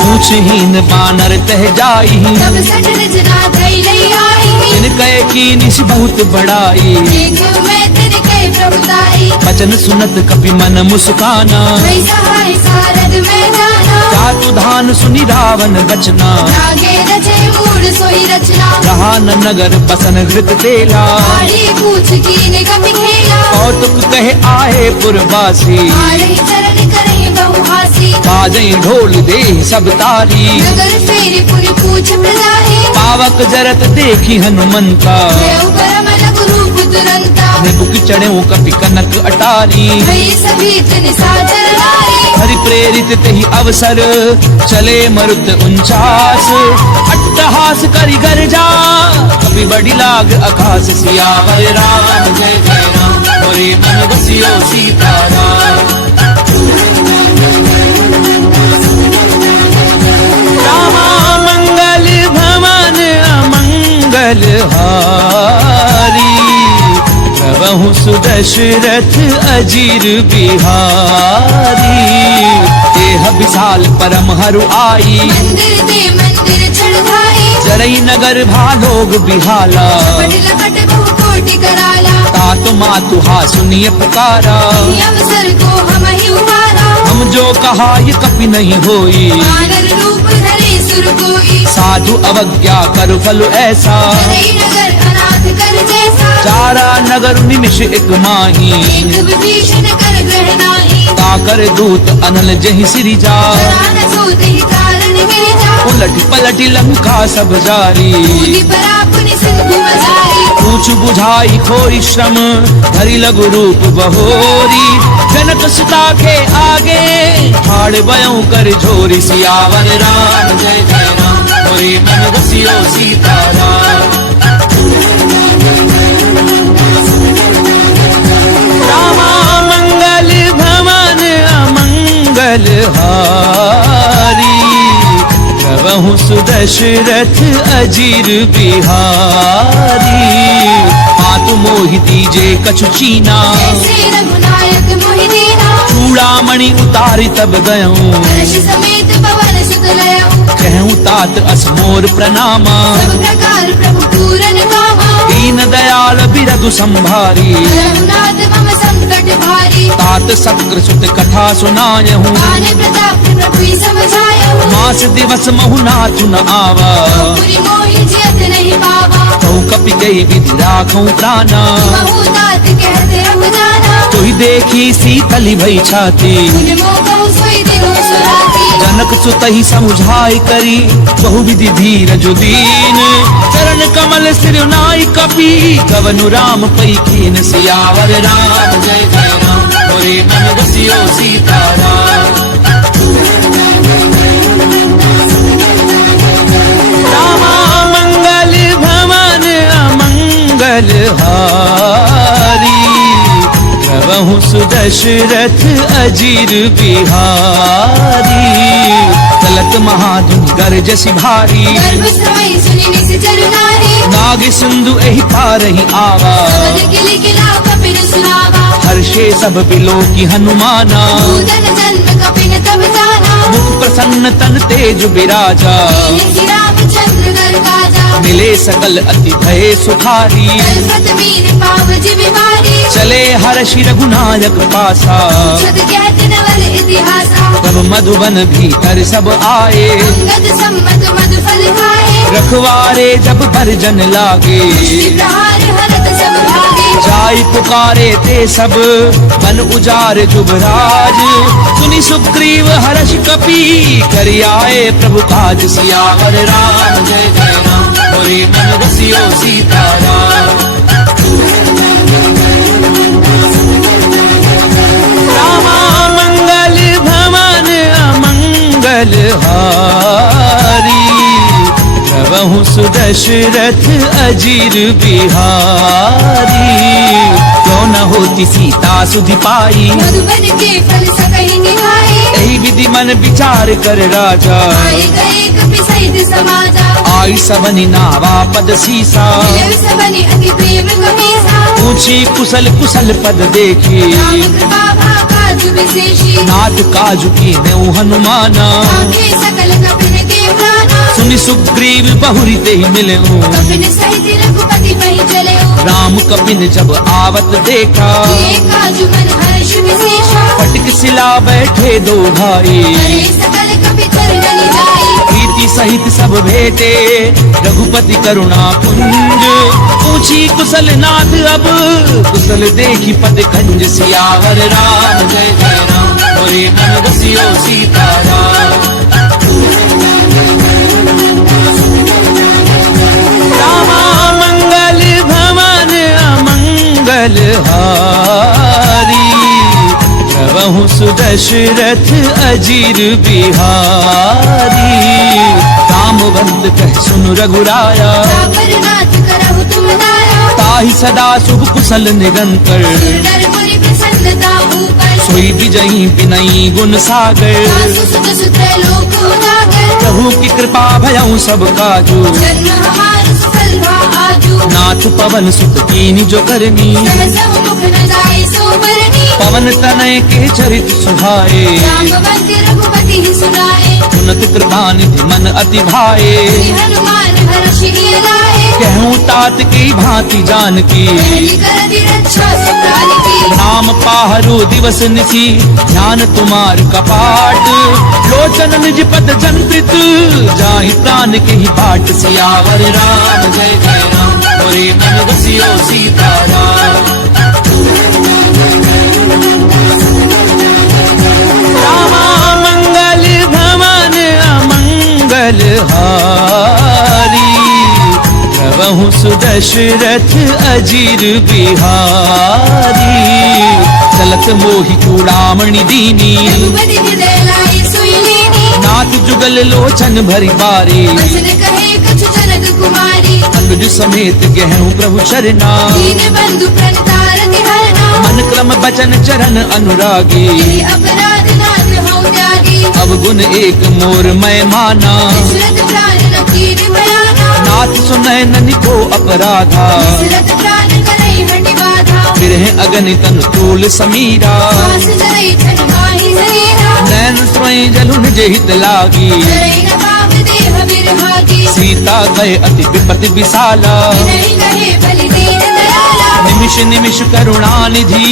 पूछहीन बानर तह जाई तब सठ रचना धई लई आई जिन कहे की निश बहुत बड़ाई देखो मैं तिन कह प्रभुताई। बचन सुनत कपि मन मुस्काना, भई सहाय सारद में जाना। जातु धान सुनि रावण रचना, लागे रचे मूड सोई रचना। रहा न नगर बसन घृत तेला, आड़ी पूछ कीन कपि खेला। कौतुक कहे आए पुरवासी, आड़े चरण करे बहुहासी। बाजई ढोल दे सब तारी, नगर फेरी पुनि पूछ प्रजाहि। पावक जरत देखी हनुमंता, देव परम लघु रूप तुरंता। निबुक चढ़े कपि कनक अटारी, भई सभीत निशाचर नारी। हरि प्रेरित तेहि अवसर, चले मरुत 49। अट्टहास करि गर्जा, कपि बड़ी लाग आकाश। सियावर राम जय जय राम, मोरे मन बसियो सीताराम। रामा मंगल भवन अमंगल हारी, प्रभु सुदशरथ अजीर बिहारी। देह विशाल परम हरु आई, मंदिर ते मंदिर चढ़ाई। जरई नगर भालोग बिहाला, पट लपट बहु कोटि कराला। तातु मातु हा सुनिय पुकारा, ये अवसर को हम ही उबारा। हम जो कहा ये कपि नहीं होई, वानर रूप धरे सुर कोई। साधु अवज्ञा कर फल ऐसा, जरई नगर अनाथ कर जैसा। चारा नगर निमिष एक माही, एक विभीषण कर ग्रह नाही। ताकर दूत अनल जहि सिरि जा, प्राण सोते ही कारण गिर जा। उलट पलट लंका सब जारी। कूदी परा पुनि सिंधु मझारी। पूछ बुझाई खोई श्रम, धरि लघु रूप बहोरी। जनक सुता के आगे, ठाड़ बयऊ कर झोरी। सियावर राम जय जय राम, मोरे मन बसियो सीताराम। रामा मंगल भवन अमंगल हारी, प्रभु सुदशरथ अजीर बिहारी। मातु मोहि दीजे कछु चीना, जैसे रघुनायक मोहि दीना। चूड़ामणि उतारि तब गयऊँ, हर्ष समेत पवन सुत लयऊँ। कहूँ तात असमोर प्रणामा। सब प्रकार प्रभु पूरन कामा। दीन दयाल बिरधु संभारी, रघुनाथ मम संकट भारी। तात सक्र सुत कथा सुनायहूँ। आने प्रताप प्रभु समझायहूँ। मास दिवस महु नाचु न आवा, पुरि मोहि जियत नहीं पावा। कहूँ कपि कई विधि राखूं प्राणा। महु तात कहते रघु जाना। तुहि देखी सीतली भई छाती, पुनि मोह कहु सोई दिनु सुराती। जनक सुतहि समुझाई करी, बहु विधि धीरज दीन। चरण कमल सिर नाई कपि, कवनु राम पई कीन। सियावर राम जय जय राम, मोरे मन बसियो सीताराम। रामा मंगल भवन अमंगल हारी, प्रभु सुदशरथ अजीर बिहारी। चलत महाधुन गरजसि भारी, गर्भ समय सुनि निश्चर नारी। नाग सिंधु एहि पारहि आवा, समद किलि किला कपिन सुनावा। हर्षे सब बिलो की हनुमाना। भूतन जन्म कपिन तब जाना। मुख प्रसन्न तन तेज बिराजा, लीन रामचंद्र घर काजा। मिले सकल अति भय सुखारी। कलपत मीन पाव जिमि मारी। चले हर्षि रघुनायक पासा, छद कहत नवल इतिहासा। तब मधुबन भीतर सब आए, अंगद सम्मत मधु फल खाए। रखवारे जब भरजन लागे, प्रहार हरत सब भागे। जाय पुकारे ते सब बन उजार जुबराज। सुनि सुग्रीव हर्ष कपि, करि आए प्रभु काज। सियावर राम जय जय राम, मोरे मन बसियो सीताराम। रामा मंगल भवन अमंगल हारी, प्रभु सुदशरथ अजीर बिहारी। क्यों न होती सीता सुधि पाई, मधुबन के फल सकहि निभाए। यही विधि मन विचार कर राजा। आए गए कपि सहित समाजा। आई सबनि नावा पद सीसा, मिलव सबनि अति प्रेम गमीसा। पूछी कुशल कुशल पद देखी, राम कृपा भाकाजु विशेषी। नाथ काजु की नेउ हनुमाना। आखे सकल कपिन के प्राणा। सुनि सुग्रीव बहुरी ते मिलऊं, कपिन सहित रघुपति पहि चलेऊ। राम कपिन जब आवत देखा, किए काजु मन हर्ष विशेषा। फटक सिला बैठे दो भाई, करे सकल कपि चरणनि जाई। प्रीति सहित सब भेटे रघुपति करुणा पुंज। पूछी कुशल नाथ अब कुशल देखी पद कंज। सियावर राम जय जय राम, मोरे मन बसियो सीताराम। रामा मंगल भवन अमंगल हारी, प्रभु सुदशरथ अजीर बिहारी। राम बंद कह सुन रघुराया, तापर नाथ करहु तुम दाया। ताहि सदा शुभ कुशल निरंतर, नर मुनि प्रसन्नता ऊपर। सोई विजयी विनयी गुण सागर। सासु सुत सुत लोक उजागर। प्रभु की कृपा भयउ सब काजू, जन्म हमार सफल भा आजू। नाथ पवन सुत कीनी जो करनी, सहस मुख न जाय सोबरनी। पवन तनय के चरित सुहाए। रामवंत रघुपति ही सुनाए, उन्नत कृपा निधि मन अति भाए। श्री हनुमान हर्षि लाए। कहूँ तात की भांति जान की, पहली करति रक्षा सुप्राण की। नाम पाहरो दिवस निसी, ध्यान तुम्हार कपाट। लोचन निज पद जंत्रित, जाहि प्राण के ही बाट। सियावर राम जय जय राम, मोरे मन बसियो सीताराम। रामा मंगल भवन अमंगल हारी, प्रभु सुदशरथ अजीर बिहारी। चलत मोहि चूड़ामणि दीनी, रघुपति हृदय लाए सोई लेनी। नाथ जुगल लोचन भरि बारी। बचन कहे कछु जनक कुमारी। अनुज समेत गहूँ प्रभु चरना, दीन बंधु प्रणतारति हरना। मन क्रम बचन चरण अनुरागी। यही अपराध नाथ हौ त्यागी। अवगुण एक मोर मैं माना, दशरथ प्राण न कीन भयाना। नाथ सुनय ननि को अपराधा। दशरथ प्राण करई हटि बाधा। फिरहि अगनितन तूल समीरा, पास चलई छन माहि शरीरा। नैन स्वयं जलु निज हित लागी। चलई न पाप देह बिरभागी। सीता गए अति विपति विशाला, नहीं कहे बलि दीन दयाला। निमिष निमिष करुणा निधि,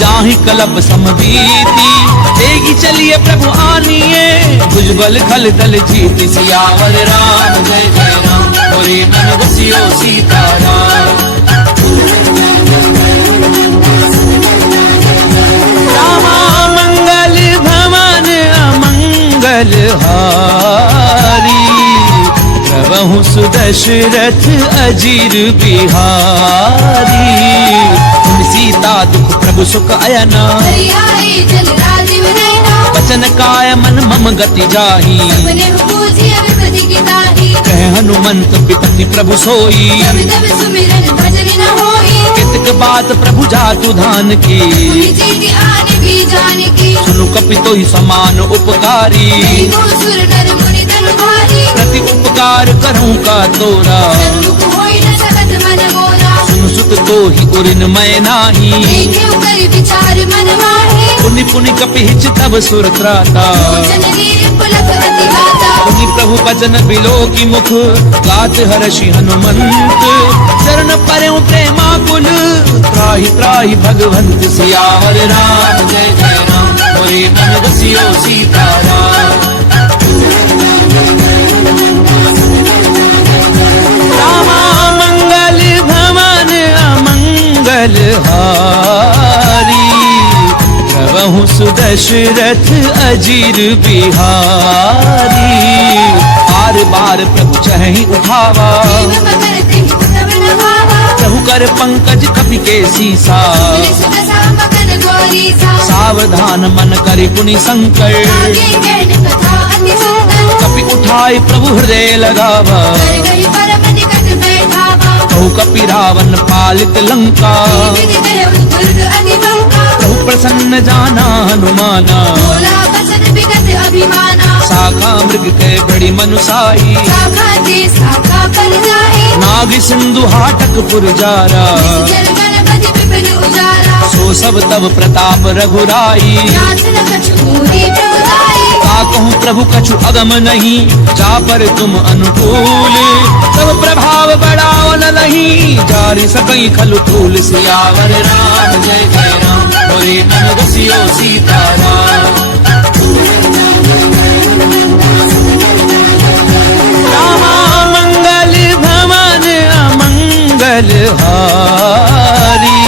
जाहि कलप समबीति। तेगी चलिए प्रभु आनिए, भुजबल खल दल जीति। सियावर राम जय जय राम, मोरे मन बसियो सीताराम। रामा मंगल भवन अमंगल हारी, प्रभु सुदशरथ अजीर बिहारी। सीता दुख प्रभु सुख अयना, हरियाई जल राजीव नैना। वचन काय मन मम गति जाही। सपने पूजिय विपति की ताही। कह हनुमंत विपति प्रभु सोई, तब तब सुमिरन भजन न होई। कितक बात प्रभु जातु धान की। पुनि चीति आने भी जाने की। सुनु कपितो ही समान उपकारी, नहीं को सुर नर मुनि तनु भारी। प्रति उपकार करूं का तोरा। सन्मुख होई न सकत मन मोरा। सुनु सुत तो ही उरिन मैं नाही, देखे कर विचार मन माहे। पुनि पुनि कपिहिच तब सुर त्राता। लोचन नीर पुलक अति गाता। पुनि प्रभु बचन बिलो की मुख, गात हर्षि हनुमंत। चरण परउ प्रेमाकुल, त्राहि त्राहि भगवंत। सियावर राम जय जय राम, मोरे मन बसियो सीताराम। रामा मंगल भवन अमंगल हारी, प्रभु सुदशरथ अजीर बिहारी। बार बार प्रभु चहि उठावा, देव मगर तिहि तब न भावा। प्रभु कर पंकज कपि के सीसा। पुनि सुत सामगन गौरी सा। सावधान मन करि पुनि संकर, आगे कहन कथा अति सुंदर। कपि उठाय प्रभु हृदय लगावा। कर गई परम निकट बैठावा। कहु कपि रावण पालित लंका, विधि देहु दुर्ग अति बंका। कहु प्रसन्न जाना हनुमाना। बोला बचन विगत अभिमाना। शाखा मृग के बड़ी मनुसाई, शाखा ते शाखा पर जाए। नाग सिंधु हाटक पुरजारा। जल गणपति विपिन उजारा। सो सब तब प्रताप रघुराई, नाथ न कछु मूरी प्रभु दाई। का कहूँ प्रभु कछु अगम नहीं, जा पर तुम अनुकूल, तब प्रभाव बढ़ावल नहीं, जारी सकई खलु तूल। सियावर राम जय जय राम, बोले मन बसियो सीताराम। रामा मंगल भवन अमंगल हारी,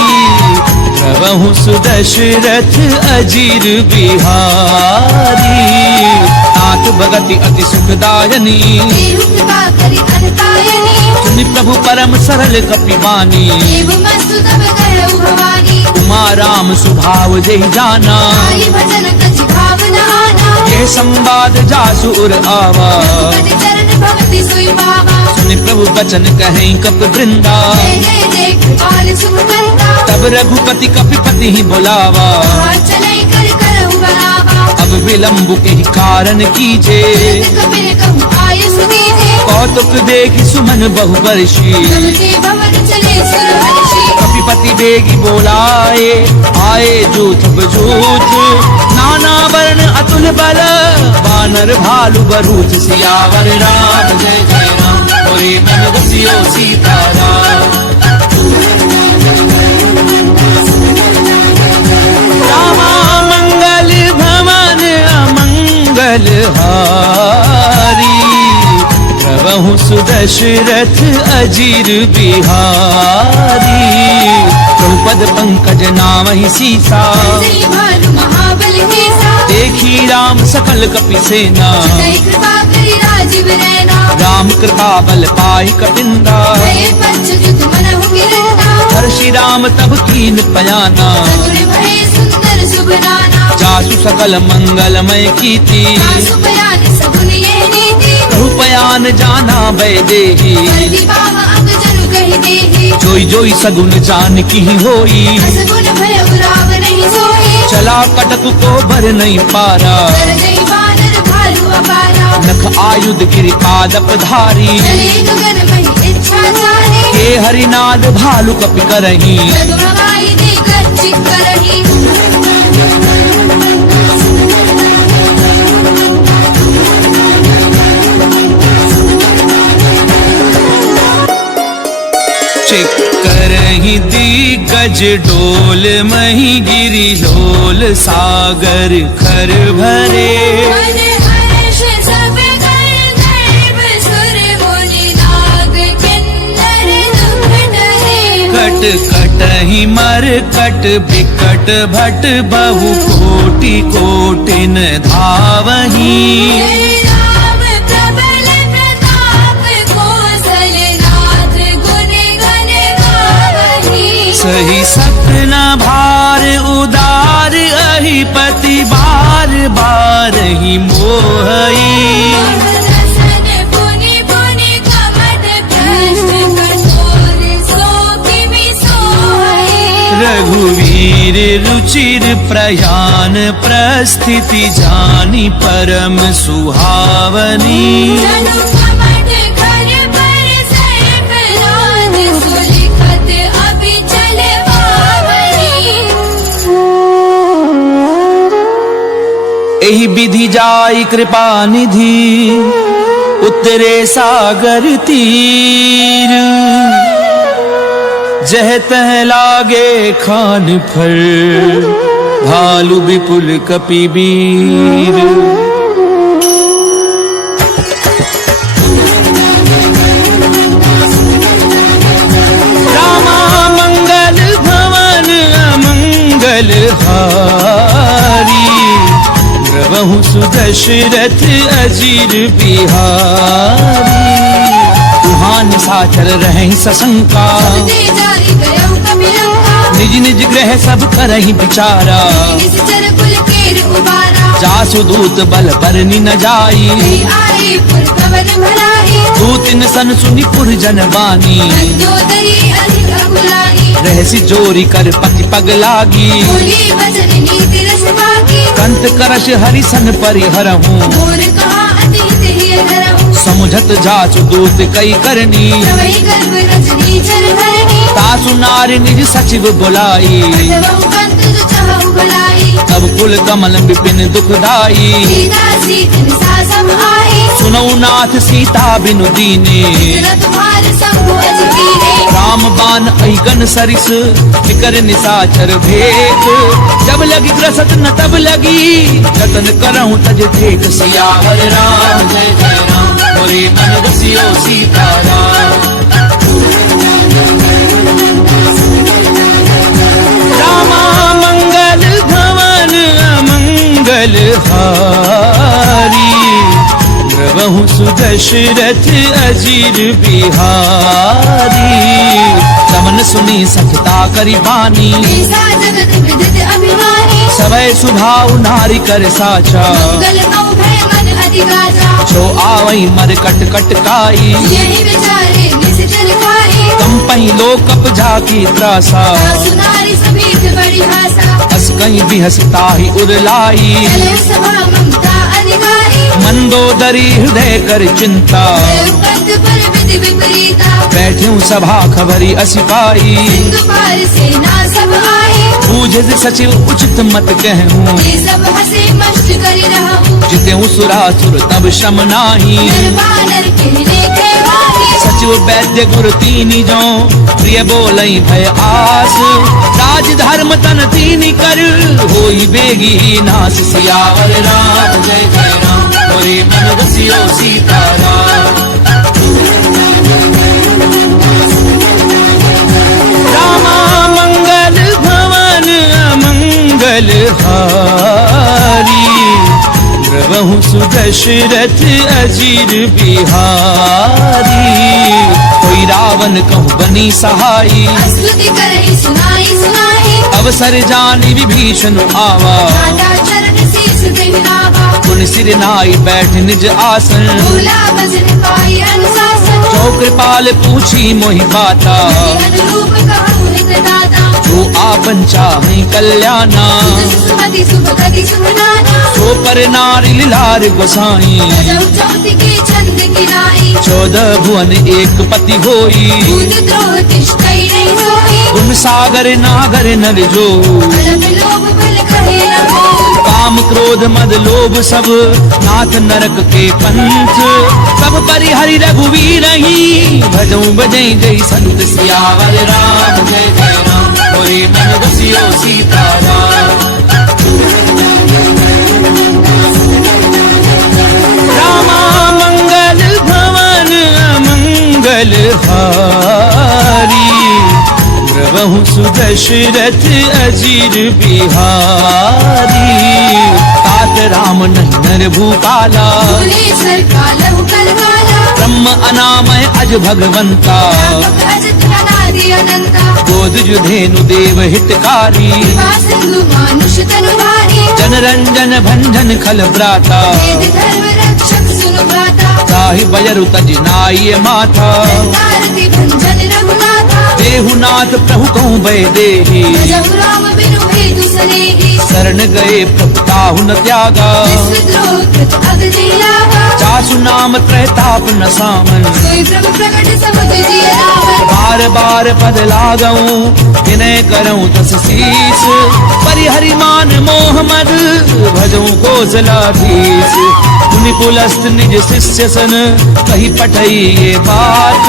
प्रभु सुदशरथ अजीर बिहारी। नाथ भगति अति सुखदायनी, देहु कृपा करि अनतायनी, सुनि प्रभु परम सरल कपिवानी। देव मस्तु तब करऊ भवानी, उमा राम स्वभाव जय जाना, आई भजन कछि भावना आना। ये संवाद जासुर आवा, रघुपति चरण भगति सोई पावा। सुनि प्रभु बचन कहें कप वृंदा, जय जय जय कृपाल शुभ करता, तब रघुपति कपिपति ही बुलावा। हाथ चलै कर करऊ बलावा, अब विलंब के कारण कीजे, कपिल कहूँ आय सुनीजे। कौतुक देखि सुमन बहुवर्षी, तब के भवन चले सुरहर्षि, कपिपति बेगी बोलाए, आए जूथ बजूथ, नाना वर्ण अतुल बल, बानर भालु बरूथ। सियावर राम जय जय राम, बोले मन बसियो सीताराम। रामा मंगल भवन अमंगल हारी, प्रभु सुदशरथ अजीर बिहारी। प्रभुपद पंकज नामहि सीसा, जय भानु महाबल केसा। देखी राम सकल कपि सेना, जय कृपा करि राजीव नैना, राम कृपा बल पाई कपिंदा। भये पंचजुत मनहु गिरंदा, हर्षि राम तब कीन पयाना, सगुन भये सुंदर शुभ नाना। जासु सकल मंगलमय कीर्ति, आसु बयान सगुन ये नीति, रूपयान जाना वैदेही। हरि बाम अंग जनु कहि देहि, जोई जोई सगुन जान की होई, असगुन भय उराव नहीं सोई। चला कटक को भर नहीं पारा, कर जय बानर भालु अपारा, नख आयुध गिरि पादप धारी। चले गगन महि इच्छा सारी, हे हरिनाद भालु कपि करही, जग भवाई दे गर्जित करही। करही दिग्गज डोल मही गिरि झोल, सागर खर भरे। मन हर्ष सब कर दैव सुर मुनि नाग किन्नर दुख डरे। कट कटहि मर कट बिकट भट, बहु कोटि कोटिन धावही। जय राम प्रबल प्रताप, कौशल नाथ गुण गण गावही। सही सपना भार उदार, अहिपति बार बार ही मोहई। रसन पुनि पुनि कमट भ्रष्ट, कठोर सो किमि सोई। रघुवीर रुचिर प्रयान, प्रस्थिति जानी परम सुहावनी। जनु कमट कर पर सर्प राज, सुलिखत अभि चल बावरी। एहि विधि जाई कृपा निधि, उतरे सागर तीर। जह तह लागे खान फर, भालु विपुल कपिवीर। रामा मंगल भवन अमंगल हारी, प्रभु सुदशरथ अजीर बिहारी। तुहान साचर रहे सशंका, दे जारी गयऊ कपिलंका, निज निज ग्रह सब करहि विचारा। निश्चर कुल केर उबारा, जासु दूत बल बरनि न जाई। जय आए पुर पवन भलाई। दूतिन सन सुनि पुर जन बानी, मंदोदरी अधिक अकुलाई। रहसि जोरी कर पति पग लागी। बोली वचन नीति रस बाकी, कंत करश हरि सन परिहरहूँ। मोर कहा अतीत ही हरहूँ। समुझत जासु दूत कई करनी, प्रवै गर्भ रजनी चर धरनी। तासु नारि निज सचिव बुलाई। अटवऊ कंत जो चाहऊ भलाई, तब कुल कमल विपिन दुखदाई। सीता सीत निसा सब आए, सुनौ नाथ सीता बिनु दीने, बिन तुम्हार शंभु अज कीने। राम बान अहिगन सरिस निकर निसाचर भेद। जब लगी ग्रसत न तब लगी, जतन करहूं तज देख। सियावर राम जय जय राम, मोरे मन रसियो सीताराम। रामा मंगल भवन अमंगल हारी, प्रभु सुदशरथ अजीर बिहारी। समन सुनी सखता करी बानी, ऐसा जगत विदित अभिमानी। सवै सुभाव नारी कर साचा, मंगल कौ भय मन अधिगाचा। जो आवई मर कट कट काई, यही विचारे निश्चल खाए। कंपही लोकप जाकी त्रासा, सुनारी समेत बड़ी भाषा। हस कहीं भी हंसता ही उदलाई। चले सभा ममता अधिकारी, मंदोदरी हृदय कर चिंता, पंथ पर विधि विपरीता। बैठ्यूं सभा खबरी असिपाई। सिंधु पार सेना सब आए, बूझ सचिव उचित मत कहूँ। ये सब हंसे मस्त करी रहूं। जितेऊ सुरासुर तब शम नाही, नर बानर कहने के वाणी। सचिव वैद्य गुरु तीनी जो, प्रिय बोलई भय आस। राज धर्म तन तीनी कर, होई बेगी नास। सियावर राम जय जय राम, मोरे मन रसियो सीताराम। रामा मंगल भवन अमंगल हारी, प्रभु सुदशरथ अजीर बिहारी। कोई रावण कहूँ बनी सहाई, स्तुति करहि सुनाई सुनाई। अवसर जानी विभीषण आवा। दादा चरण शीस देहनावा, पुन सिर नाई बैठ निज आसन। भूला भजन पाई अनुशासन। जो कृपाल पूछी मोहि बाता, अनुरूप कहूँ हित दाता। जो आपन चाहि कल्याणा। सुमति शुभ गति शुभ नाना, सो पर नारी लीलार गोसाई। जब चौथ के छंद किनाई। 14 भुवन एक पति होई, दूध द्रोह तिष्ठई नहीं सोई। गुण सागर नागर नर जो। अलग लोभ बल कहे न हो, काम क्रोध मद लोभ सब, नाथ नरक के पंथ। सब परिहरि रघुवीर ही, भजऊं बजई जय संत। सियावर राम जय जय राम, मोरे मन रसियो सीताराम। रामा मंगल भवन अमंगल हारी, प्रभु सुदशरथ अजीर बिहारी। तात राम नहीं नर भूपाला, भुवनेश्वर कालहु कलकाला। ब्रह्म अनामय अज भगवंता। व्यापक अजत अनादि अनंता। गोद जुधेनु देव हितकारी, कृपा सिंधु मानुष तनु भारी। जनरंजन भंजन खल भ्राता। वेद धर्म रक्षक सुनु भ्राता। साहि बजरु तज नाई माथा। तारति भंजन रघुनाथा। देहुनाथ प्रभु कहूँ भय देहि, भजहु राम बिनु हेतु सनेहि। शरण गए प्रभु ताहु न त्यागा। विश्वद्रोह कृत अगति लागा। चासु नाम त्रैताप न सामन, सोई प्रभु प्रकट समुझ जिय रावण। बार बार पद लागऊं, विनय करऊं तस शीस। परिहरि मान मोह मद, भजऊं कौशलाधीश। मुनि पुलस्त निज शिष्य सन, कही पठई ये बात।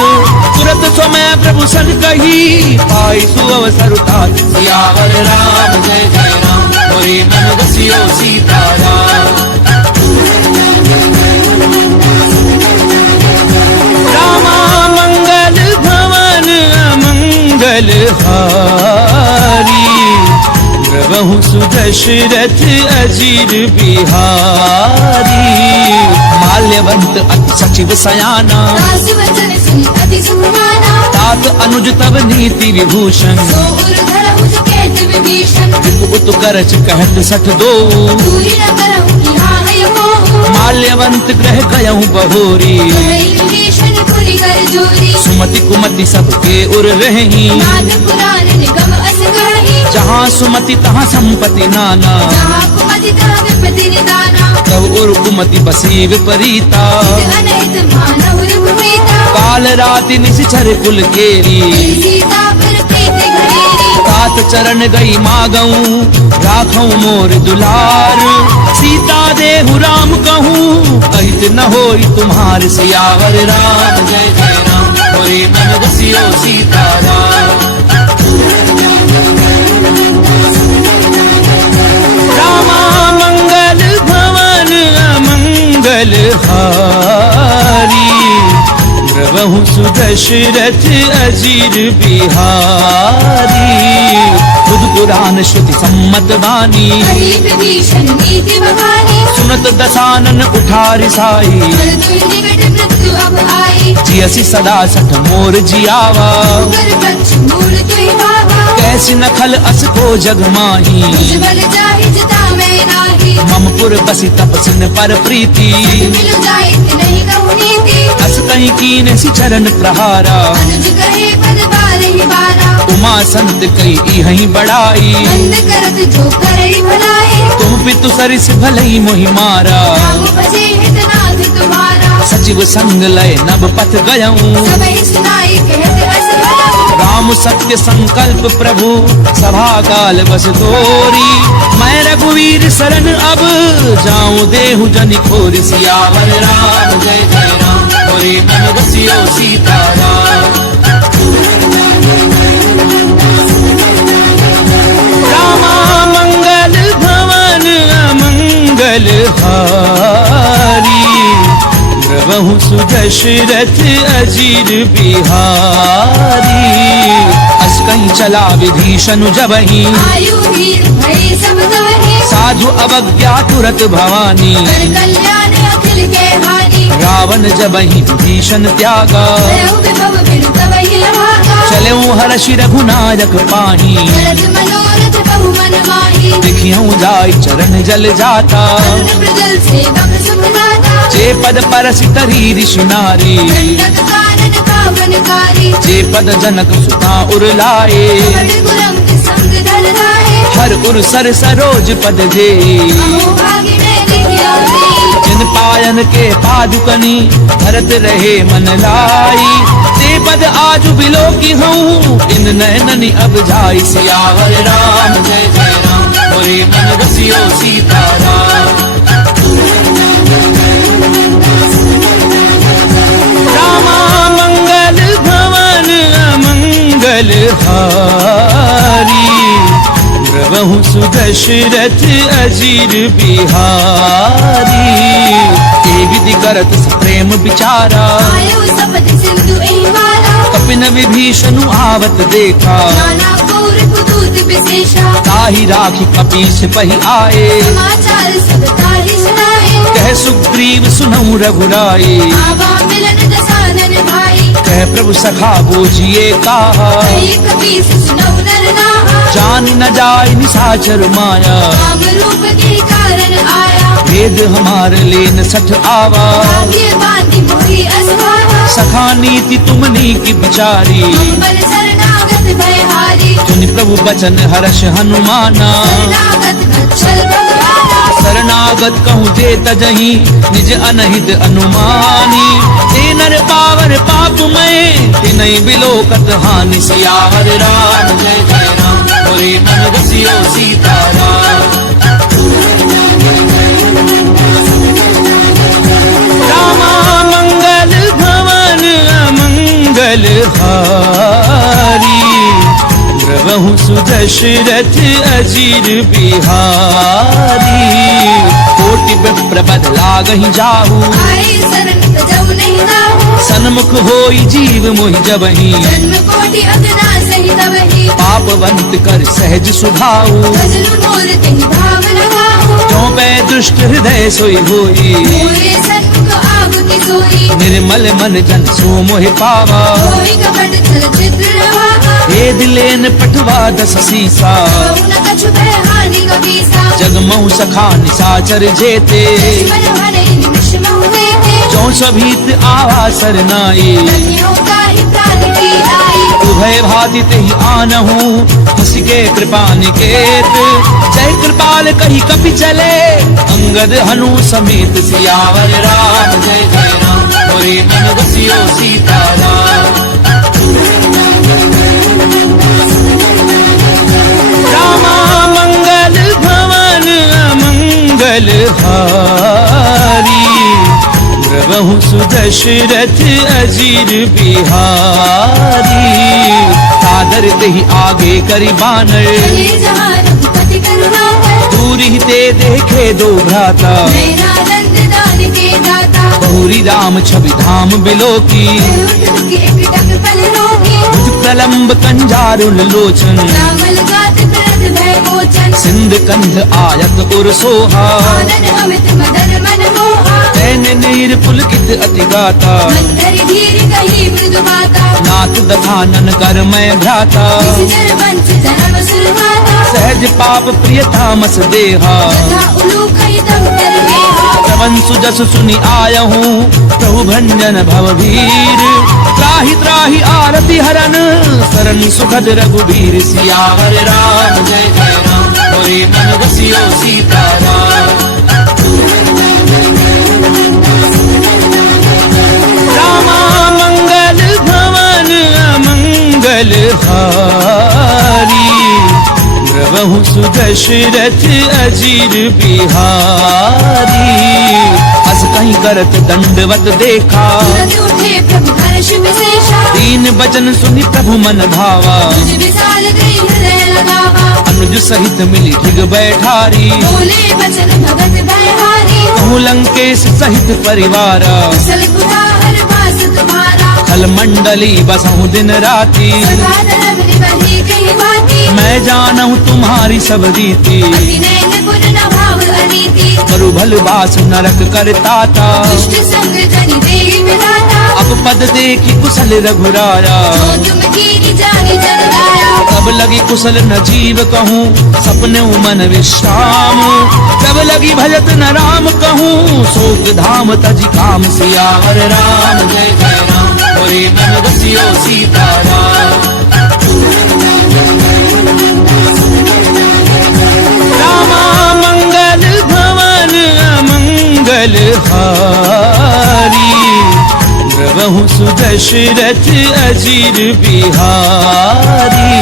तुरत स्वमय प्रभु सन कही, पाई सुअवसर तात। सियावर राम जय जय राम, मोरे मन रसियो सीताराम। रामा मंगल भवन अमंगल हारी, प्रभु सुदशरथ अजीर बिहारी। माल्यवंत अति सचिव सयाना, दास वचन सुनि अति सुखमाना। तात अनुज तब नीति विभूषण। सो उर धरहु कहत विभीषण। उत करच कहत सठ दो, दूरी न करहु यहाँ है मोह। माल्यवंत ग्रह गयहु बहोरी। कहई विभीषण पुरि कर जोरी। सुमति कुमति सबके उर रही, नाथ पुराण निगम अस गही। जहाँ सुमति तहाँ संपत्ति नाना। जहाँ कुमति तहाँ विपति निदाना। तब उर कुमति बसी विपरीता। अनहित मानव रघुमीता। काल राति निशिचर कुल केरी, सीता पर प्रीति घनेरी। हाथ चरण गई मागऊं राखऊं मोर दुलार सीता देहु राम कहूँ अहित न होई तुम्हार सियावर राम जय जय राम मोरे मन बसियो सीताराम रामा मंगल भवन अमंगल हारी प्रभु सुदशरथ अजीर बिहारी बुध पुराण श्रुति सम्मत वाणी हरि विभीषण नीति बखानी सुनत दसानन उठारि साई मृत्यु निकट मृत्यु अब आई जियसि सदा सठ मोर जियावा कर वृक्ष मूल तुहि भावा कैसी नखल अस को जग माही तुझ बल जाहि जिता मैं नाही ममपुर बसी तपसिन पर प्रीति मिल जाए नहीं कहूँ नीति अस कहीं कीन सि चरण प्रहारा अनुज कहे पद बार ही बारा उमा संत कई इहि बड़ाई बंद करत जो करे भलाई तुम पितु सरिस भलई मोहि मारा राम भजे हितनाथ तुम्हारा सचिव संग लय नभ पथ गयऊं सबहि सुनाई कहत अस भला राम सत्य संकल्प प्रभु सभा काल बस तोरी मैं रघुवीर शरण अब जाऊं देहु जनि खोरि सियावर राम जय जय राम मोरे मन बसियो सीताराम रामा मंगल भवन अमंगल हारी प्रभु सुदशरथ अजीर बिहारी अस कहीं चला विभीषण जबहि आयु वीर भय सब गवहि साधु अवज्ञा तुरत भवानी कर कल्याण अखिल के हानि रावण जबहि विभीषण त्यागा भयउ विभव बिनु तवहि लभागा चलऊं हर्षि रघुनायक पाही जलद मनोरथ बहु मन माही देखियूं जाय चरण जल जाता करुण मृदुल सेवक सुख दाता जे पद परसि तरी ऋषि नारी दंडक कानन पावनकारी जे पद जनक सुता उरलाए बड़ गुरम संग धर राहे हर उर सर सरोज पद जे अहो भागी मेरी ध्यानी जिन पायन के पादुकनी भरत रहे मन लाई ते पद आजु बिलो की हूँ इन नैननी अब जाई सियावर राम जय जय राम मोरे मन बसियो सीताराम रामा मंगल भवन अमंगल हारी प्रभु सुदशरथ अजीर बिहारी ए विधि करत प्रेम विचारा आयु सपथ सिंधु एहि वाला कपिन विभीषण आवत देखा नाना कौर कुतूत विशेषा ताहि राखी कपीस पहि आए समाचार सब ताहि सुनाए कह सुग्रीव सुनऊ रघुराई आवा मिलन दसानन भाई कह प्रभु सखा बूझिए कहा कही कपीस सुनौ नर नाहा जान न जाय निशाचर माया काम रूप के कारण आया भेद हमार लेन सठ आवा भाग्य बांधी मोहि असभावा सखा नीति तुमनी की बिचारी बल शरणागत भयहारी सुनि प्रभु बचन हर्ष हनुमाना शरणागत वत्सल भगवाना शरणागत कहूँ जे तजहि निज अनहित अनुमानी ते नर पावर पाप में तिनहि बिलोकत हानि सियावर राम जय जय राम मोरे मन बसियो सीताराम रामा मंगल भवन अमंगल हारी प्रभु सुदशरथ अजीर बिहारी कोटि विप्रपद लागहि जाहू आए शरण तजौ नहीं दाहू सन्मुख होई जीव मोहि जबहि जन्म कोटि अगना सही तबहि पापवंत कर सहज सुभाऊ भजनु मोर तेहि भाव लगाहू जो पै दुष्ट हृदय सोई होई मोरे सन्मुख आहुति सोई निर्मल मन जन सो मोहि पावा कोई कपट छल चित्र रवागा वेद लेन पठवा दस सीसा न कछु भय हानि कपीसा जगमऊ सखा निशाचर जेते दुश्मन भले निमिष महु देते जो सभीत आवा सरनाई धन्यों का ही प्राण की आई उभय भाति तेहि आनहु हंसी के कृपा निकेत जय कृपाल कही कपि चले अंगद हनु समेत सियावर राम जय जय राम मोरे मन बसियो सीताराम अमंगल हारी, द्रवहु सुदशरथ अजीर बिहारी। सादर दही आगे करी बानर, चले जहाँ रघुपति करुणाकर, दूर ही ते देखे दो भ्राता। नयनानंद दान के दाता, बहुरी राम छवि धाम बिलो की, उठ एक टक पल रोगी। भुज प्रलम्ब कंजारुल लोचन, रामल गात प्रद भय मोचन, सिंध कंध आयत उर सोहा। आनन अमित मदन मन मोहा। नैन नीर पुलकित अति गाता, मंदर धीर कही मृदु माता, नाथ दधानन कर मैं भ्राता। जर वंश जन्म सुरमाता, सहज पाप प्रियता मस देहा। तथा उलूक ही तम कर मेहा। श्रवण सुजस सुनि आयहूँ, प्रभु भंजन भव भीर। त्राहि त्राहि आरति हरन, शरण सुखद रघुबीर। सियावर राम जय जय राम, मोरे मन बसियो सीताराम। रामा मंगल भवन अमंगल हारी, द्रवहु सुदशरथ अजीर बिहारी। अस कहीं करत दंडवत देखा, तुरंत उठे प्रभु हर्ष विशेषा। दीन बचन सुनि प्रभु मन भावा। तुझ विशाल गई हृदय लगावा, अनुज सहित मिली ठिग बैठारी। बोले बचन भगत भयहारी। कहूँ लंकेश सहित परिवारा, कुशल कुठार वास तुम्हारा। खल मंडली बसहु दिन राती। सदा धर्म निबही कही बाती, मैं जानहु तुम्हारी सब रीति। अति नैन गुण न भाव अनीति। करु भल बास नरक करताता, दुष्ट संग जनि देहि विधाता। अब पद देखी कुशल रघुराया। जो तुम कीनी जानि जन लाया, तब लगी कुशल न जीव कहूँ, सपने मन विश्राम। तब लगी भजत न राम कहूँ, शोक धाम तजी काम। सियावर राम जय जय राम, मोरे मन बसियो सीताराम। रामा मंगल भवन अमंगल हारी, द्रवहु सुदशरथ अजीर बिहारी।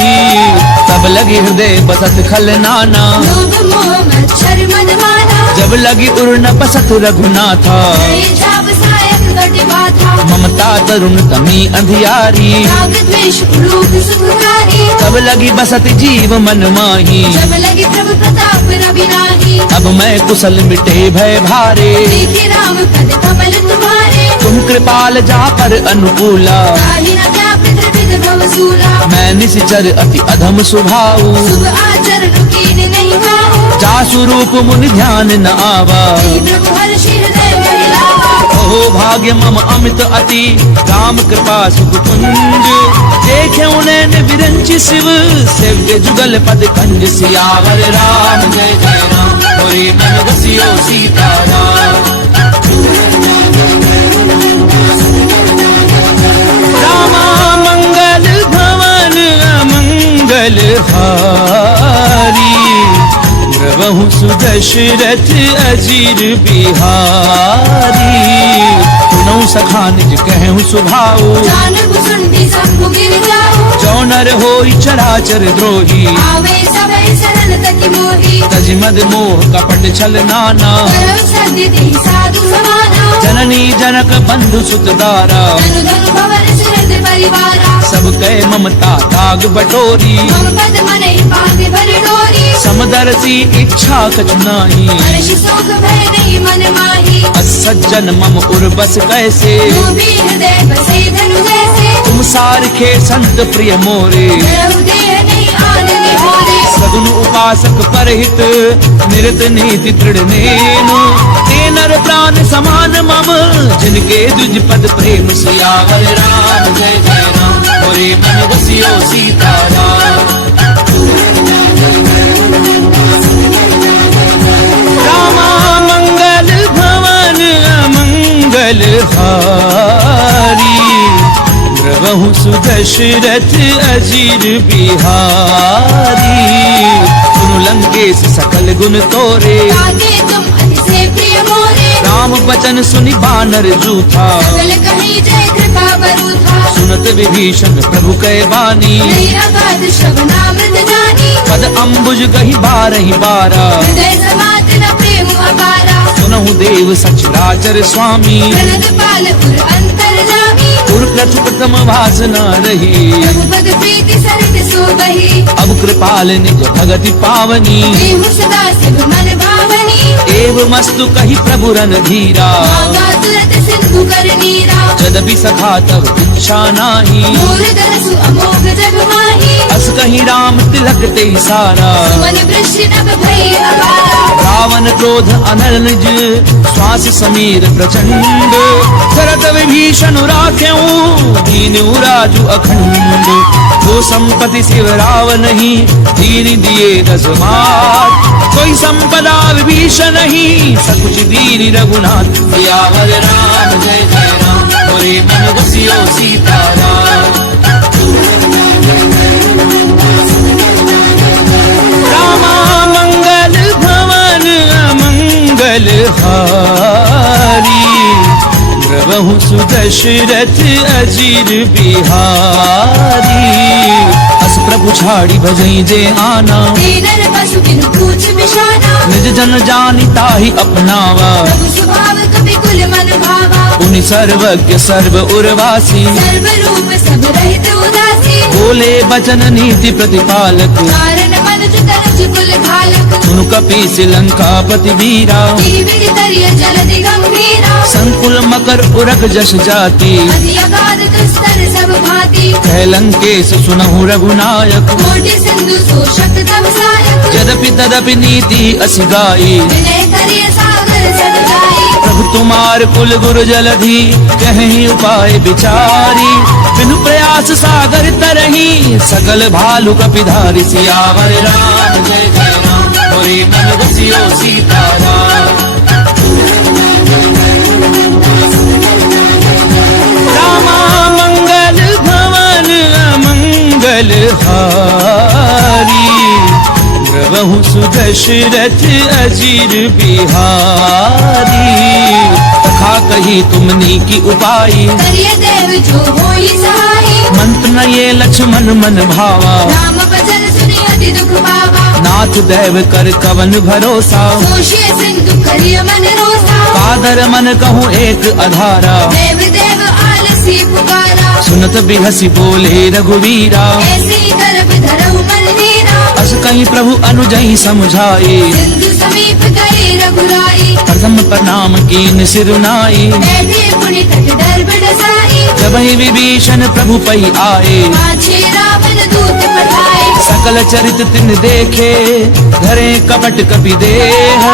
तब लगी हृदय बसत खल नाना, लोभ मोह मच्छर मद माना। जब लगी उर न बसत रघुनाथा। जय जाप सायक घट बाधा, ममता तरुण तमी अंधियारी। राग द्वेष उलूक सुखकारी। तब लगी बसत जीव मन माही, जब लगे प्रभु प्रताप रवि नाही। अब मैं कुशल मिटे भय भारे। देखे राम पद कमल तुम्हारे, तुम कृपाल जा पर अनुकूला। काहि न क्या पृथ्वी भव सूला। मैं निश्चर अति अधम स्वभाव, शुभ आचरण कीन नहीं खाओ। जासु रूप मुनि ध्यान न आवा। श्री प्रभु हर्षि हृदय महिलावा। ओ भाग्य मम अमित अति, राम कृपा सुख कुंज। देखे उन्हें विरंचि शिव, सेव्य जुगल पद कंज। सियावर राम जय जय राम, मोरे मन बसियो सीताराम। रामा मंगल भवन अमंगल हारी, द्रवहु सुदशरथ अजीर बिहारी। सुनौ सखा निज कहूँ सुभाऊ, जानक सुनती सब गिर जाओ। जो नर होई चराचर द्रोही। आवे सबे सरल तति मोही, तज मद मोह कपट छल नाना। करौ सद्य देहि साधु समाना। जननी जनक बंधु सुत दारा, धनु धनु भवन सुरत परिवारा। सब कह ममता ताग बटोरी। मम पद मनहि पागे भर डोरी। समदर्शी इच्छा कछु नाही, हर्ष शोक भय नहीं मन माही। असज्जन मम उर्बस कैसे। लोभी हृदय बसे धनु जैसे, तुम सारखे संत प्रिय मोरे। धरहु देह नहीं आन निहोरे। सगुन उपासक परहित, निरत नीति दृढ़ नेनु। ते नर प्राण समान मम, जिनके दुज पद प्रेम। सियावर राम जय जय राम, मोरे मन बसियो सीताराम। रामा मंगल भवन अमंगल हारी, द्रवहु सुदशरथ अजीर बिहारी। सुनु लंकेश सकल गुण तोरे, ताके तुम अति से प्रिय मोरे। राम बचन सुनि बानर जूथा। सकल कही जय कृपा बरूथा। सुनत विभीषण प्रभु कै बानी, नहीं अगाध श्रवणामृत जानी। पद अम्बुज गही बारही बारा हृदय समात न प्रेम अपारा सुनहु देव सचराचर स्वामी प्रणत पाल उर अंतर्जामी उर प्रथु प्रथम भासना रही रघुपद प्रीति सरित सो बही अब कृपाल निज भगति पावनी देहु सदा शिव मन भावनी एव मस्तु कही प्रभु रन धीरा मांगा तुरत सिंधु कर नीरा जदपि सखा तब इच्छा नाही मोर दरसु अमोघ जग माही अस कहीं राम तिलक ते सारा मन वृष्टि नभ भई अपारा रावण क्रोध अनल निज श्वास समीर प्रचंड शरत विभीषण राख्यऊ दीन राजु अखंड जो संपत्ति शिव रावण ही दीन दिए दस मात कोई संपदा विभीषण नहीं सकुच दीन रघुनाथ सियावर राम जय जय राम मोरे मन बसियो सीताराम रामा मंगल भवन अमंगल हारी प्रभु सुदशरथ अजीर बिहारी अस प्रभु छाड़ी भजई जे आना दीनर पशु बिनु पूछ बिशाना निज जन जानी ताहि अपनावा प्रभु स्वभाव कपि कुल मन भावा उनि सर्वज्ञ सर्व उर्वासी सर्व रूप सब रहित उदासी बोले बचन नीति प्रतिपालक कारण मन चितरज कुल घालक सुनु कपीस लंकापति वीरा दीविग तरिय जलधि गंभीरा संकुल मकर उरग जस जाति अति अगाध दुस्तर सब भांति कह लंकेश सुनहु रघुनायक कोटि सिंधु शोषक तब सायक यद्यपि तदपि नीति असि गाई विनय करिय सागर सद जाई प्रभु तुम्हार कुल गुरु जलधि कहीं उपाय विचारी बिनु प्रयास सागर तरही सकल भालु कपिधारी सियावर राम जय जय राम मोरे मन बसियो सीताराम रामा मंगल भवन अमंगल हारी प्रभु सुदशरथ अजीर बिहारी तथा कही तुमनी की उपाई करिय देव जो होई सहाई मंत्र न ये लक्ष्मण मन भावा राम भजन सुनि अति दुख पावा नाथ दैव कर कवन भरोसा सोशिय सिंधु करिय मन रोसा कादर मन कहूँ एक अधारा देव देव आलसी पुकारा सुनत बिहसी बोले रघुवीरा ऐसी गर्भ धरऊ मन नीरा अस कहीं प्रभु अनुजई समझाए सिंधु समीप गए रघुराई प्रथम प्रणाम कीन सिरुनाई बैठे पुनि तट डर बडसाई जब ही विभीषण प्रभु पई आए पाछे रावण दूत पठाए सकल चरित तिन देखे धरे कपट कपि देह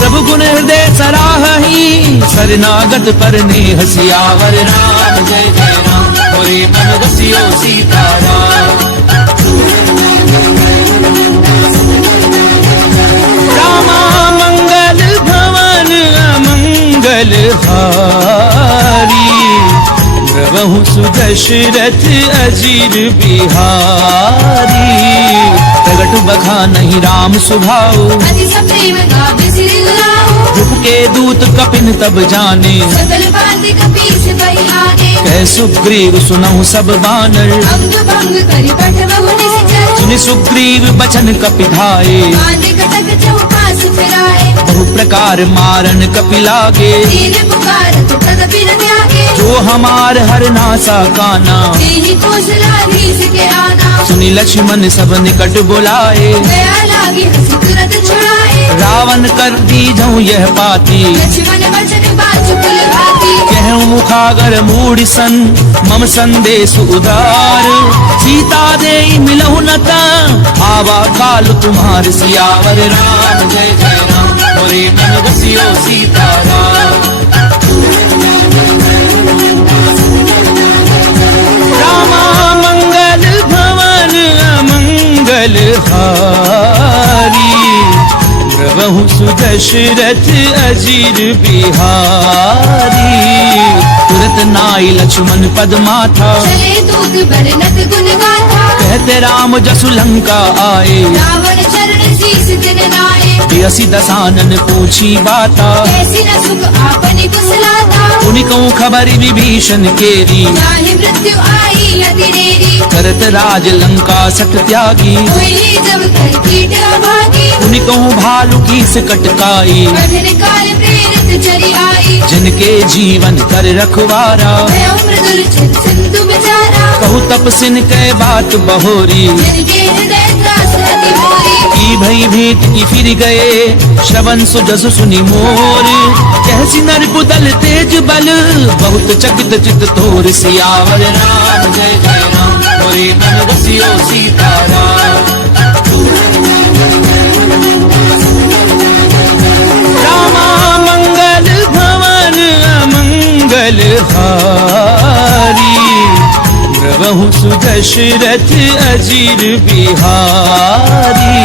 प्रभु गुण हृदय सराही शरणागत पर नेह सियावर राम जय जय राम मोरे मन बसियो सीताराम रामा मंगल भवन अमंगल हारी प्रभु सुदशरथ अजीर बिहारी प्रगट बखा नहीं राम सुभाऊ अति सप्रेम गावे सिरि गुलाऊ रूप के दूत कपिन तब जाने सकल भांति कपीस बहि आगे कह सुग्रीव सुनहु सब बानर अंग भंग करि पठ बहु निश्चर सुनि सुग्रीव बचन कपिधाए बांधे कटक चौपास फिराए बहु प्रकार मारन कपि लागे दीन पुकारत तदपि न त्यागे जो हमार हर नासा काना दीहि कौशलाधीश के आना सुनि लक्ष्मण सब निकट बुलाए दया लागी हंसी तुरत छुड़ाए रावण कर दी जाऊं यह पाती लक्ष्मण वचन बाजु कुल भाती कहूँ मुखागर मूढ़ सन मम संदेश उदार सीता दे मिलहु नता आवा काल तुम्हार सियावर राम जय जय राम मोरे मन बसियो सीताराम रामा मंगल भवन अमंगल हारी प्रभु सुदशरथ अजीर बिहारी तुरत नाई लक्ष्मण पद माथा चले दूत बरनत गुण गाथा कहते राम जसु लंका आए रावण चरण सी तीस दिन लाए। बियसी दसानन पूछी बाता, कैसी न सुख आपने कुशलाता। उनिकऊ खबर विभीषण केरी, चाहे मृत्यु आई अतिरेरी। करत राज लंका सठ त्यागी, हुई जब कर कीट अभागी। उनिकऊ भालू की कटकाई, कठिन काल प्रेरित चरी आई। जिनके जीवन कर रखवारा, भयो मृदुल चित सिंधु बेचारा। कहु तपसिन कै बात बहोरी, जिनके हृदय त्रास अति मोरी। की भई भेंट की फिर गए, श्रवण सुजस सुनि मोर। कहसी नर बुदल तेज बल, बहुत चकित चित तोर। सियावर राम जय जय राम, मोरे मन बसियो सीताराम। रामा मंगल भवन अमंगल हारी, प्रभु सुदशरथ अजीर बिहारी।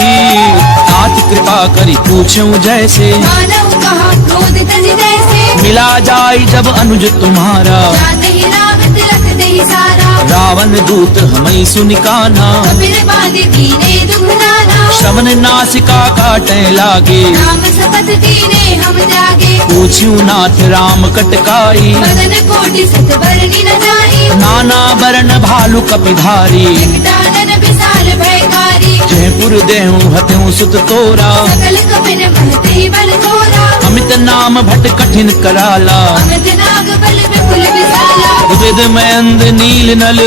नाथ कृपा करी पूछूं जैसे, मानव कहा क्रोध तज जैसे। मिला जाई जब अनुज तुम्हारा, जाते ही लागत रखते ही सारा। रावण दूत हमें सुनिकाना, कपिल बांधे दीने दुख नाना। श्रवण नासिका काटे लागे, राम शपथ दीने हम जागे। पूछ्यू नाथ राम कटकाई, बदन कोटि सत बरनी न जाई। नाना बरन भालू कपिधारी। विकटानन विशाल भयकारी। जयपुर देहूं हत्यूं सुत तोरा, सकल कपिन महते ही बल थोरा। अमित नाम भट कठिन कराला, अमित नाग बल विपुल विशाला। विद में अंध नील नल,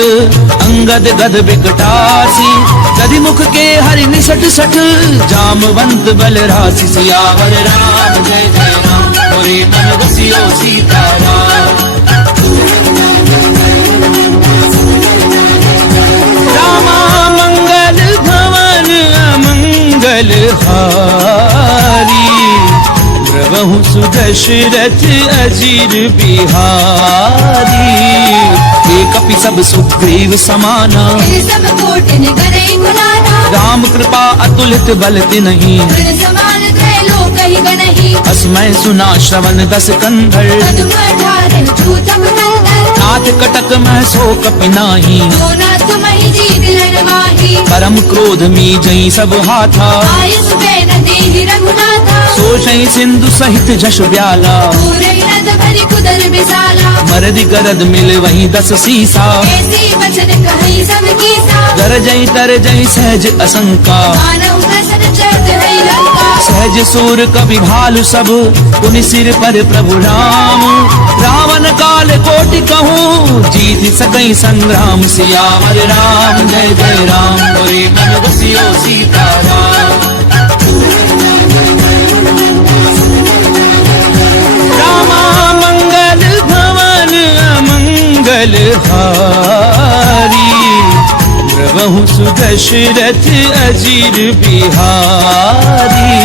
अंगद गद विकटासी। गदि मुख के हरि निसट सठ, जामवंत बल राशि। सियावर राम जय जय राम, मोरे मन बसियो सीताराम। रामा मंगल भवन अमंगल हारी, प्रभु सुदशरथ अजीर बिहारी। एक कपि सब सुग्रीव समाना, फिर सब कोटिन गनई गुलाना। राम कृपा अतुलित बल तिन्ही, फिर समान त्रैलोक ही गनहि। अस्मै सुना श्रवण दस कंधर। मधुम अठारह छूतम नंदन। नाथ कटक मह सो कपि नाही, जो नाथ महि जीत लड़ माही। परम क्रोध मी जई सब हाथा, आयुष बैन देहि रघुनाथा। सोषई सिंधु सहित जश ब्याला, पूरे नद भरि कुदर विशाला। मरदि गरद मिल वही दस सीसा। ऐसी वचन कहि सब कीसा। गरजई तरजई सहज असंका, मानव प्रसन्न चैत है लंका। सहज सूर कवि भालु सब, पुनि सिर पर प्रभु राम। रावण काल कोटि कहूँ, जीत सकई संग्राम। सियावर राम जय जय राम, मोरे मन बसियो सीताराम। रामा मंगल भवन अमंगल हारी, प्रभु सुदशरथ अजीर बिहारी।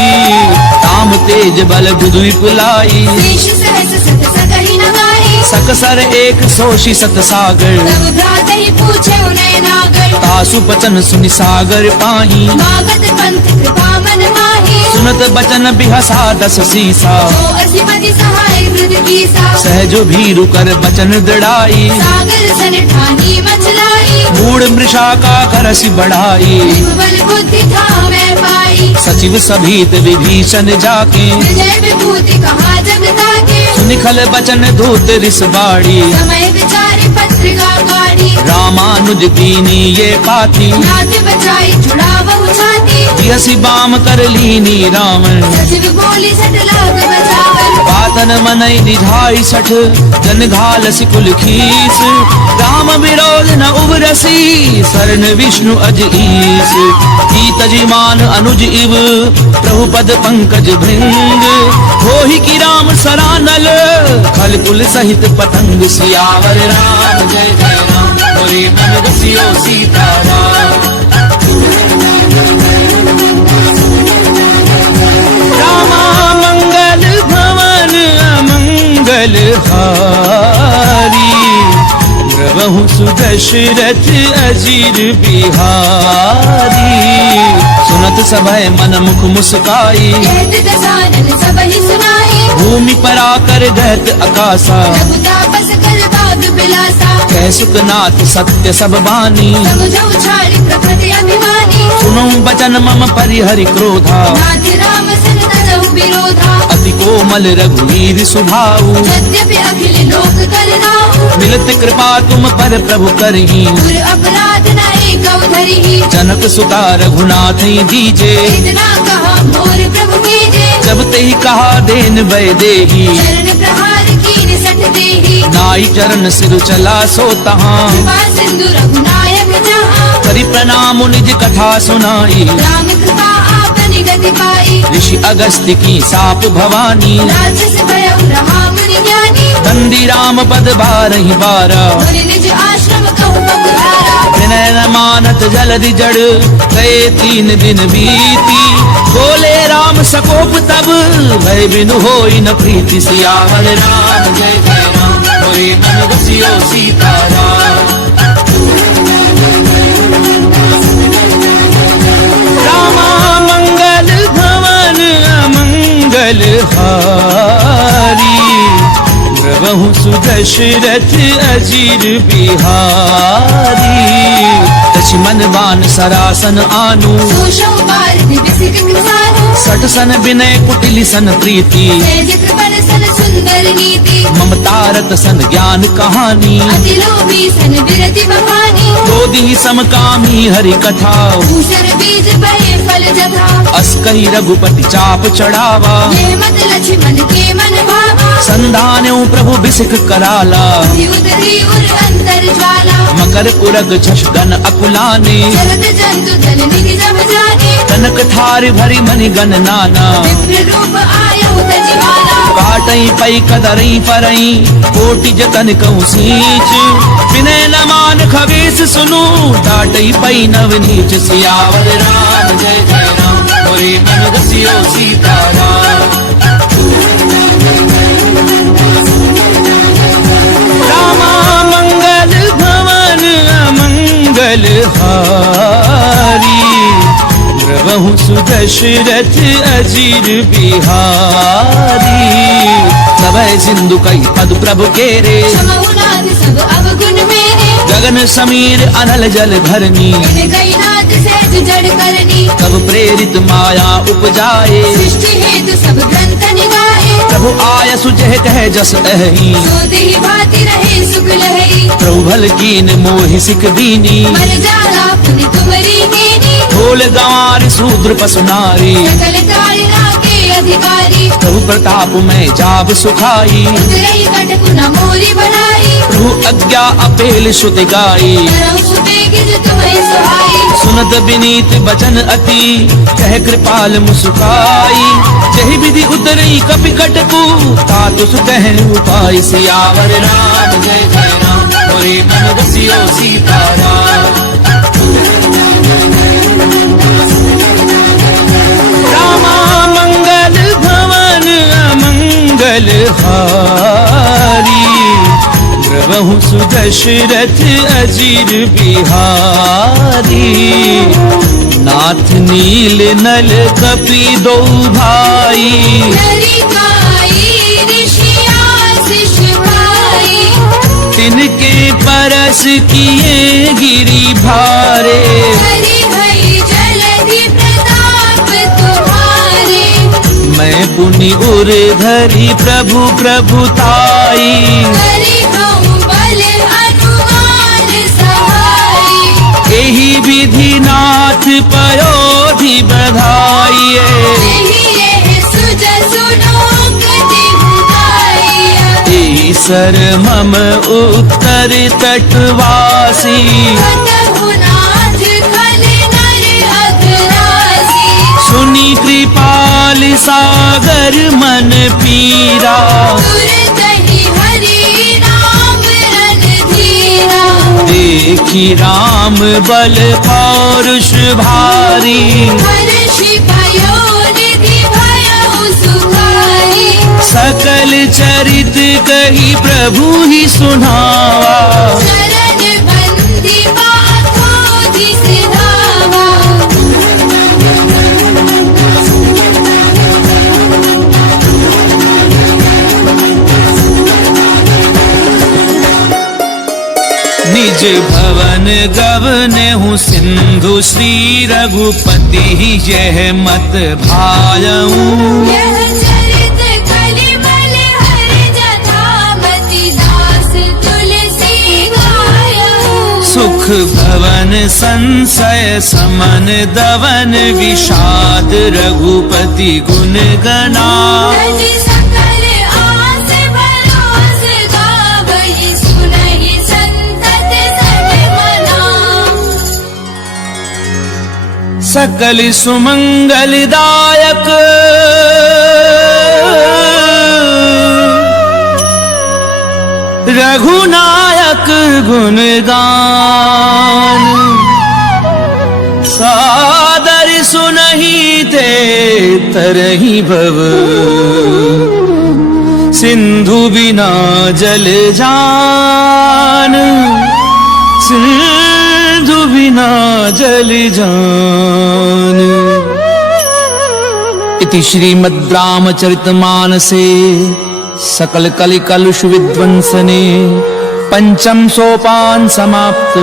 ताम तेज बल बुधु पुलाई, शेष सहस सत सकहि न गाहि। सकसर एक सोषि सत सागर। तब भ्रात ही पूछे उन्हें नागर। तासु बचन सुनि सागर पाही, मागत पंथ कृपा मन माही। सुनत बचन बिहसा दस सीसा। जो असिमति सहाय वृद्ध कीसा। सहजो भीरु कर बचन दृढ़ाई, सागर सन ठानी मचलाई। मूड मृषा का करसि बढ़ाई। बल बुद्धि था मैं पाई। सचिव सभीत विभीषण जाके, विजय विभूति कहा जगता के। सुनिखल बचन धूत रिस बाड़ी। समय विचारे पत्रिका गाड़ी। रामानुज दीनी ये पाती, नाथ बचाई छुड़ा बहु छाती। यसी बाम कर लीनी रावण। सचिव बोली सट लाग बचावन। पातन मनई निधाई सठ, जन घाल सिकुल खीस। राम विरोध न उबरसी, शरण विष्णु अज ईस। तजिमान अनुज इव, प्रभु पद पंकज भृंग। होहि की राम सरानल, खल कुल सहित पतंग। सियावर राम जय जय राम, मोरे मन बसियो सीताराम। रामा मंगल भवन अमंगल हारी, प्रभु सुदशरथ अजीर बिहारी। सुनत सभय मन मुख मुस्काई, कहत दसानन सबहि सुनाई। भूमि पराकर गहत अकाशा। रघुतापस कर बाग विलासा कह सुखनाथ सत्य सब बानी समझो छाड़ी प्रकृति अभिमानी सुनो बचन मम परिहरि क्रोधा नाथ राम सन तजहु विरोधा अति कोमल रघुवीर सुभाऊ यद्यपि अखिल लोक करनाऊ मिलत कृपा तुम पर प्रभु करही दूर अपराध न एक धरिही जनक सुता रघुनाथ दीजे इतना कहा मोर प्रभु कीजे जब तेहि कहा देन वै देही चरण प्रहार कीन सठ देही नाई चरण सिर चला सो तहाँ कृपा सिंधु रघुनायक जहाँ करि प्रणाम निज कथा सुनाई राम कृपा आपनि गति पाई ऋषि अगस्त्य की साप भवानी राजस भयउ रहा मुनि ज्ञानी नंदी राम पद बारहि बारा मुनि निज आश्रम कहु पगुधारा विनय न मानत जलधि जड़ गए 3 दिन बीती बोले राम सकोप तब भय बिनु होई न प्रीति सियावर राम जय जय राम होए मन बसियो सीताराम रामा मंगल भवन अमंगल हारी प्रभु सुदशरथ अजीर बिहारी लक्ष्मण बान सरासन आनु सोषौ पारधि विसिक कृसानु सठ सन विनय कुटिल सन प्रीति तेज कृपण सन सुंदर नीति ममतारत सन ज्ञान कहानी अति लोभी सन विरति बखानी क्रोधी समकामी हरि कथा भूषण बीज बहे फल जथा अस्कही रघुपति चाप चढ़ावा ये मत लक्ष्मण के मन भावा संधान्यो प्रभु बिसिक कराला उतरी उर अंतर ज्वाला मकर उरग झष गन अकुलाने जगत जंतु जल निधि जब जाने कनक थार भरी मनि गन नाना विप्र रूप आयु तजिवाला काटई पई कदरई परई कोटि जतन कहूँ सींच विनय न मान खगेश सुनु डाटई पई नव नीच सियावर राम जय जय राम होए मन बसियो सीताराम रामा मंगल भवन अमंगल हारी प्रभु सुदशरथ अजीर बिहारी तबै सिंधु कई पद प्रभु केरे समहुनाथ सब अवगुण मेरे गगन समीर अनल जल भरनी इन गई नाथ सहज जड़ करनी तब प्रेरित माया उपजाए सृष्टि हेतु सब ग्रंथ निगाहे प्रभु आय सुजह कह जस अहि सो देहि भाति रहे सुख लहरी प्रभु भल कीन मोहि सिख बीनी मर जाला पुनि तुमरी कीनी ढोल गंवार शूद्र पशु नारी सकल तारिणा के अधिकारी प्रभु प्रताप में जाब सुखाई उतरई कटकु न मोरी बनाई प्रभु आज्ञा अपेल श्रुति गाई करहु सुबेगिज तुम्हें सुहाई सुनत विनीत बचन अति कह कृपाल मुस्काई जहि विधि उतरई कपि कटकु तातु सुकह उपाय सियावर राम जय जय राम होए मन बसियो सीताराम रामा मंगल भवन अमंगल हारी प्रभु सुदशरथ अजीर बिहारी नाथ नील नल कपि दो भाई नरिकाई ऋषियासिष भाई तिनके परस किए गिरि भारे हरि हरि जलधि प्रताप तुम्हारे मैं पुनि उर धरि प्रभु प्रभुताई हरि कहूँ बल हनुमान सहाय एहि विधि नाथ पयोधि बधाई यही सुजसु लोक दिहुदाई ईसर मम उत्तर तटवासी कतहु नाथ खल नर अग्रासी सुनी कृपाल सागर मन पीरा तुरतहि हरि नाम रणधीरा देखी राम बल पौरुष भारी हर्षि भयो निधि भयउ सुखाई सकल चरित कही प्रभु ही सुनावा शरण बंदी बाथोधि सिधावा निज भवन गवने हूँ सिंधु श्री रघुपति यह मत भायऊं यह चरित कलिबल हरि जटामति दास तुलसी गायहु सुख भवन संशय समन दवन विषाद रघुपति गुण गणा तजि सकल आस भरोस गावहि सुनहि संतत सब मना सकल सुमंगलदायक रघुनायक गुणगान सादर सुनहि ते तरहि भव सिंधु बिना जल जान सिंधु बिना जल जान। इति श्रीमद् रामचरितमानसे सकल कलि कलुष विध्वंसने पंचम सोपान समाप्त।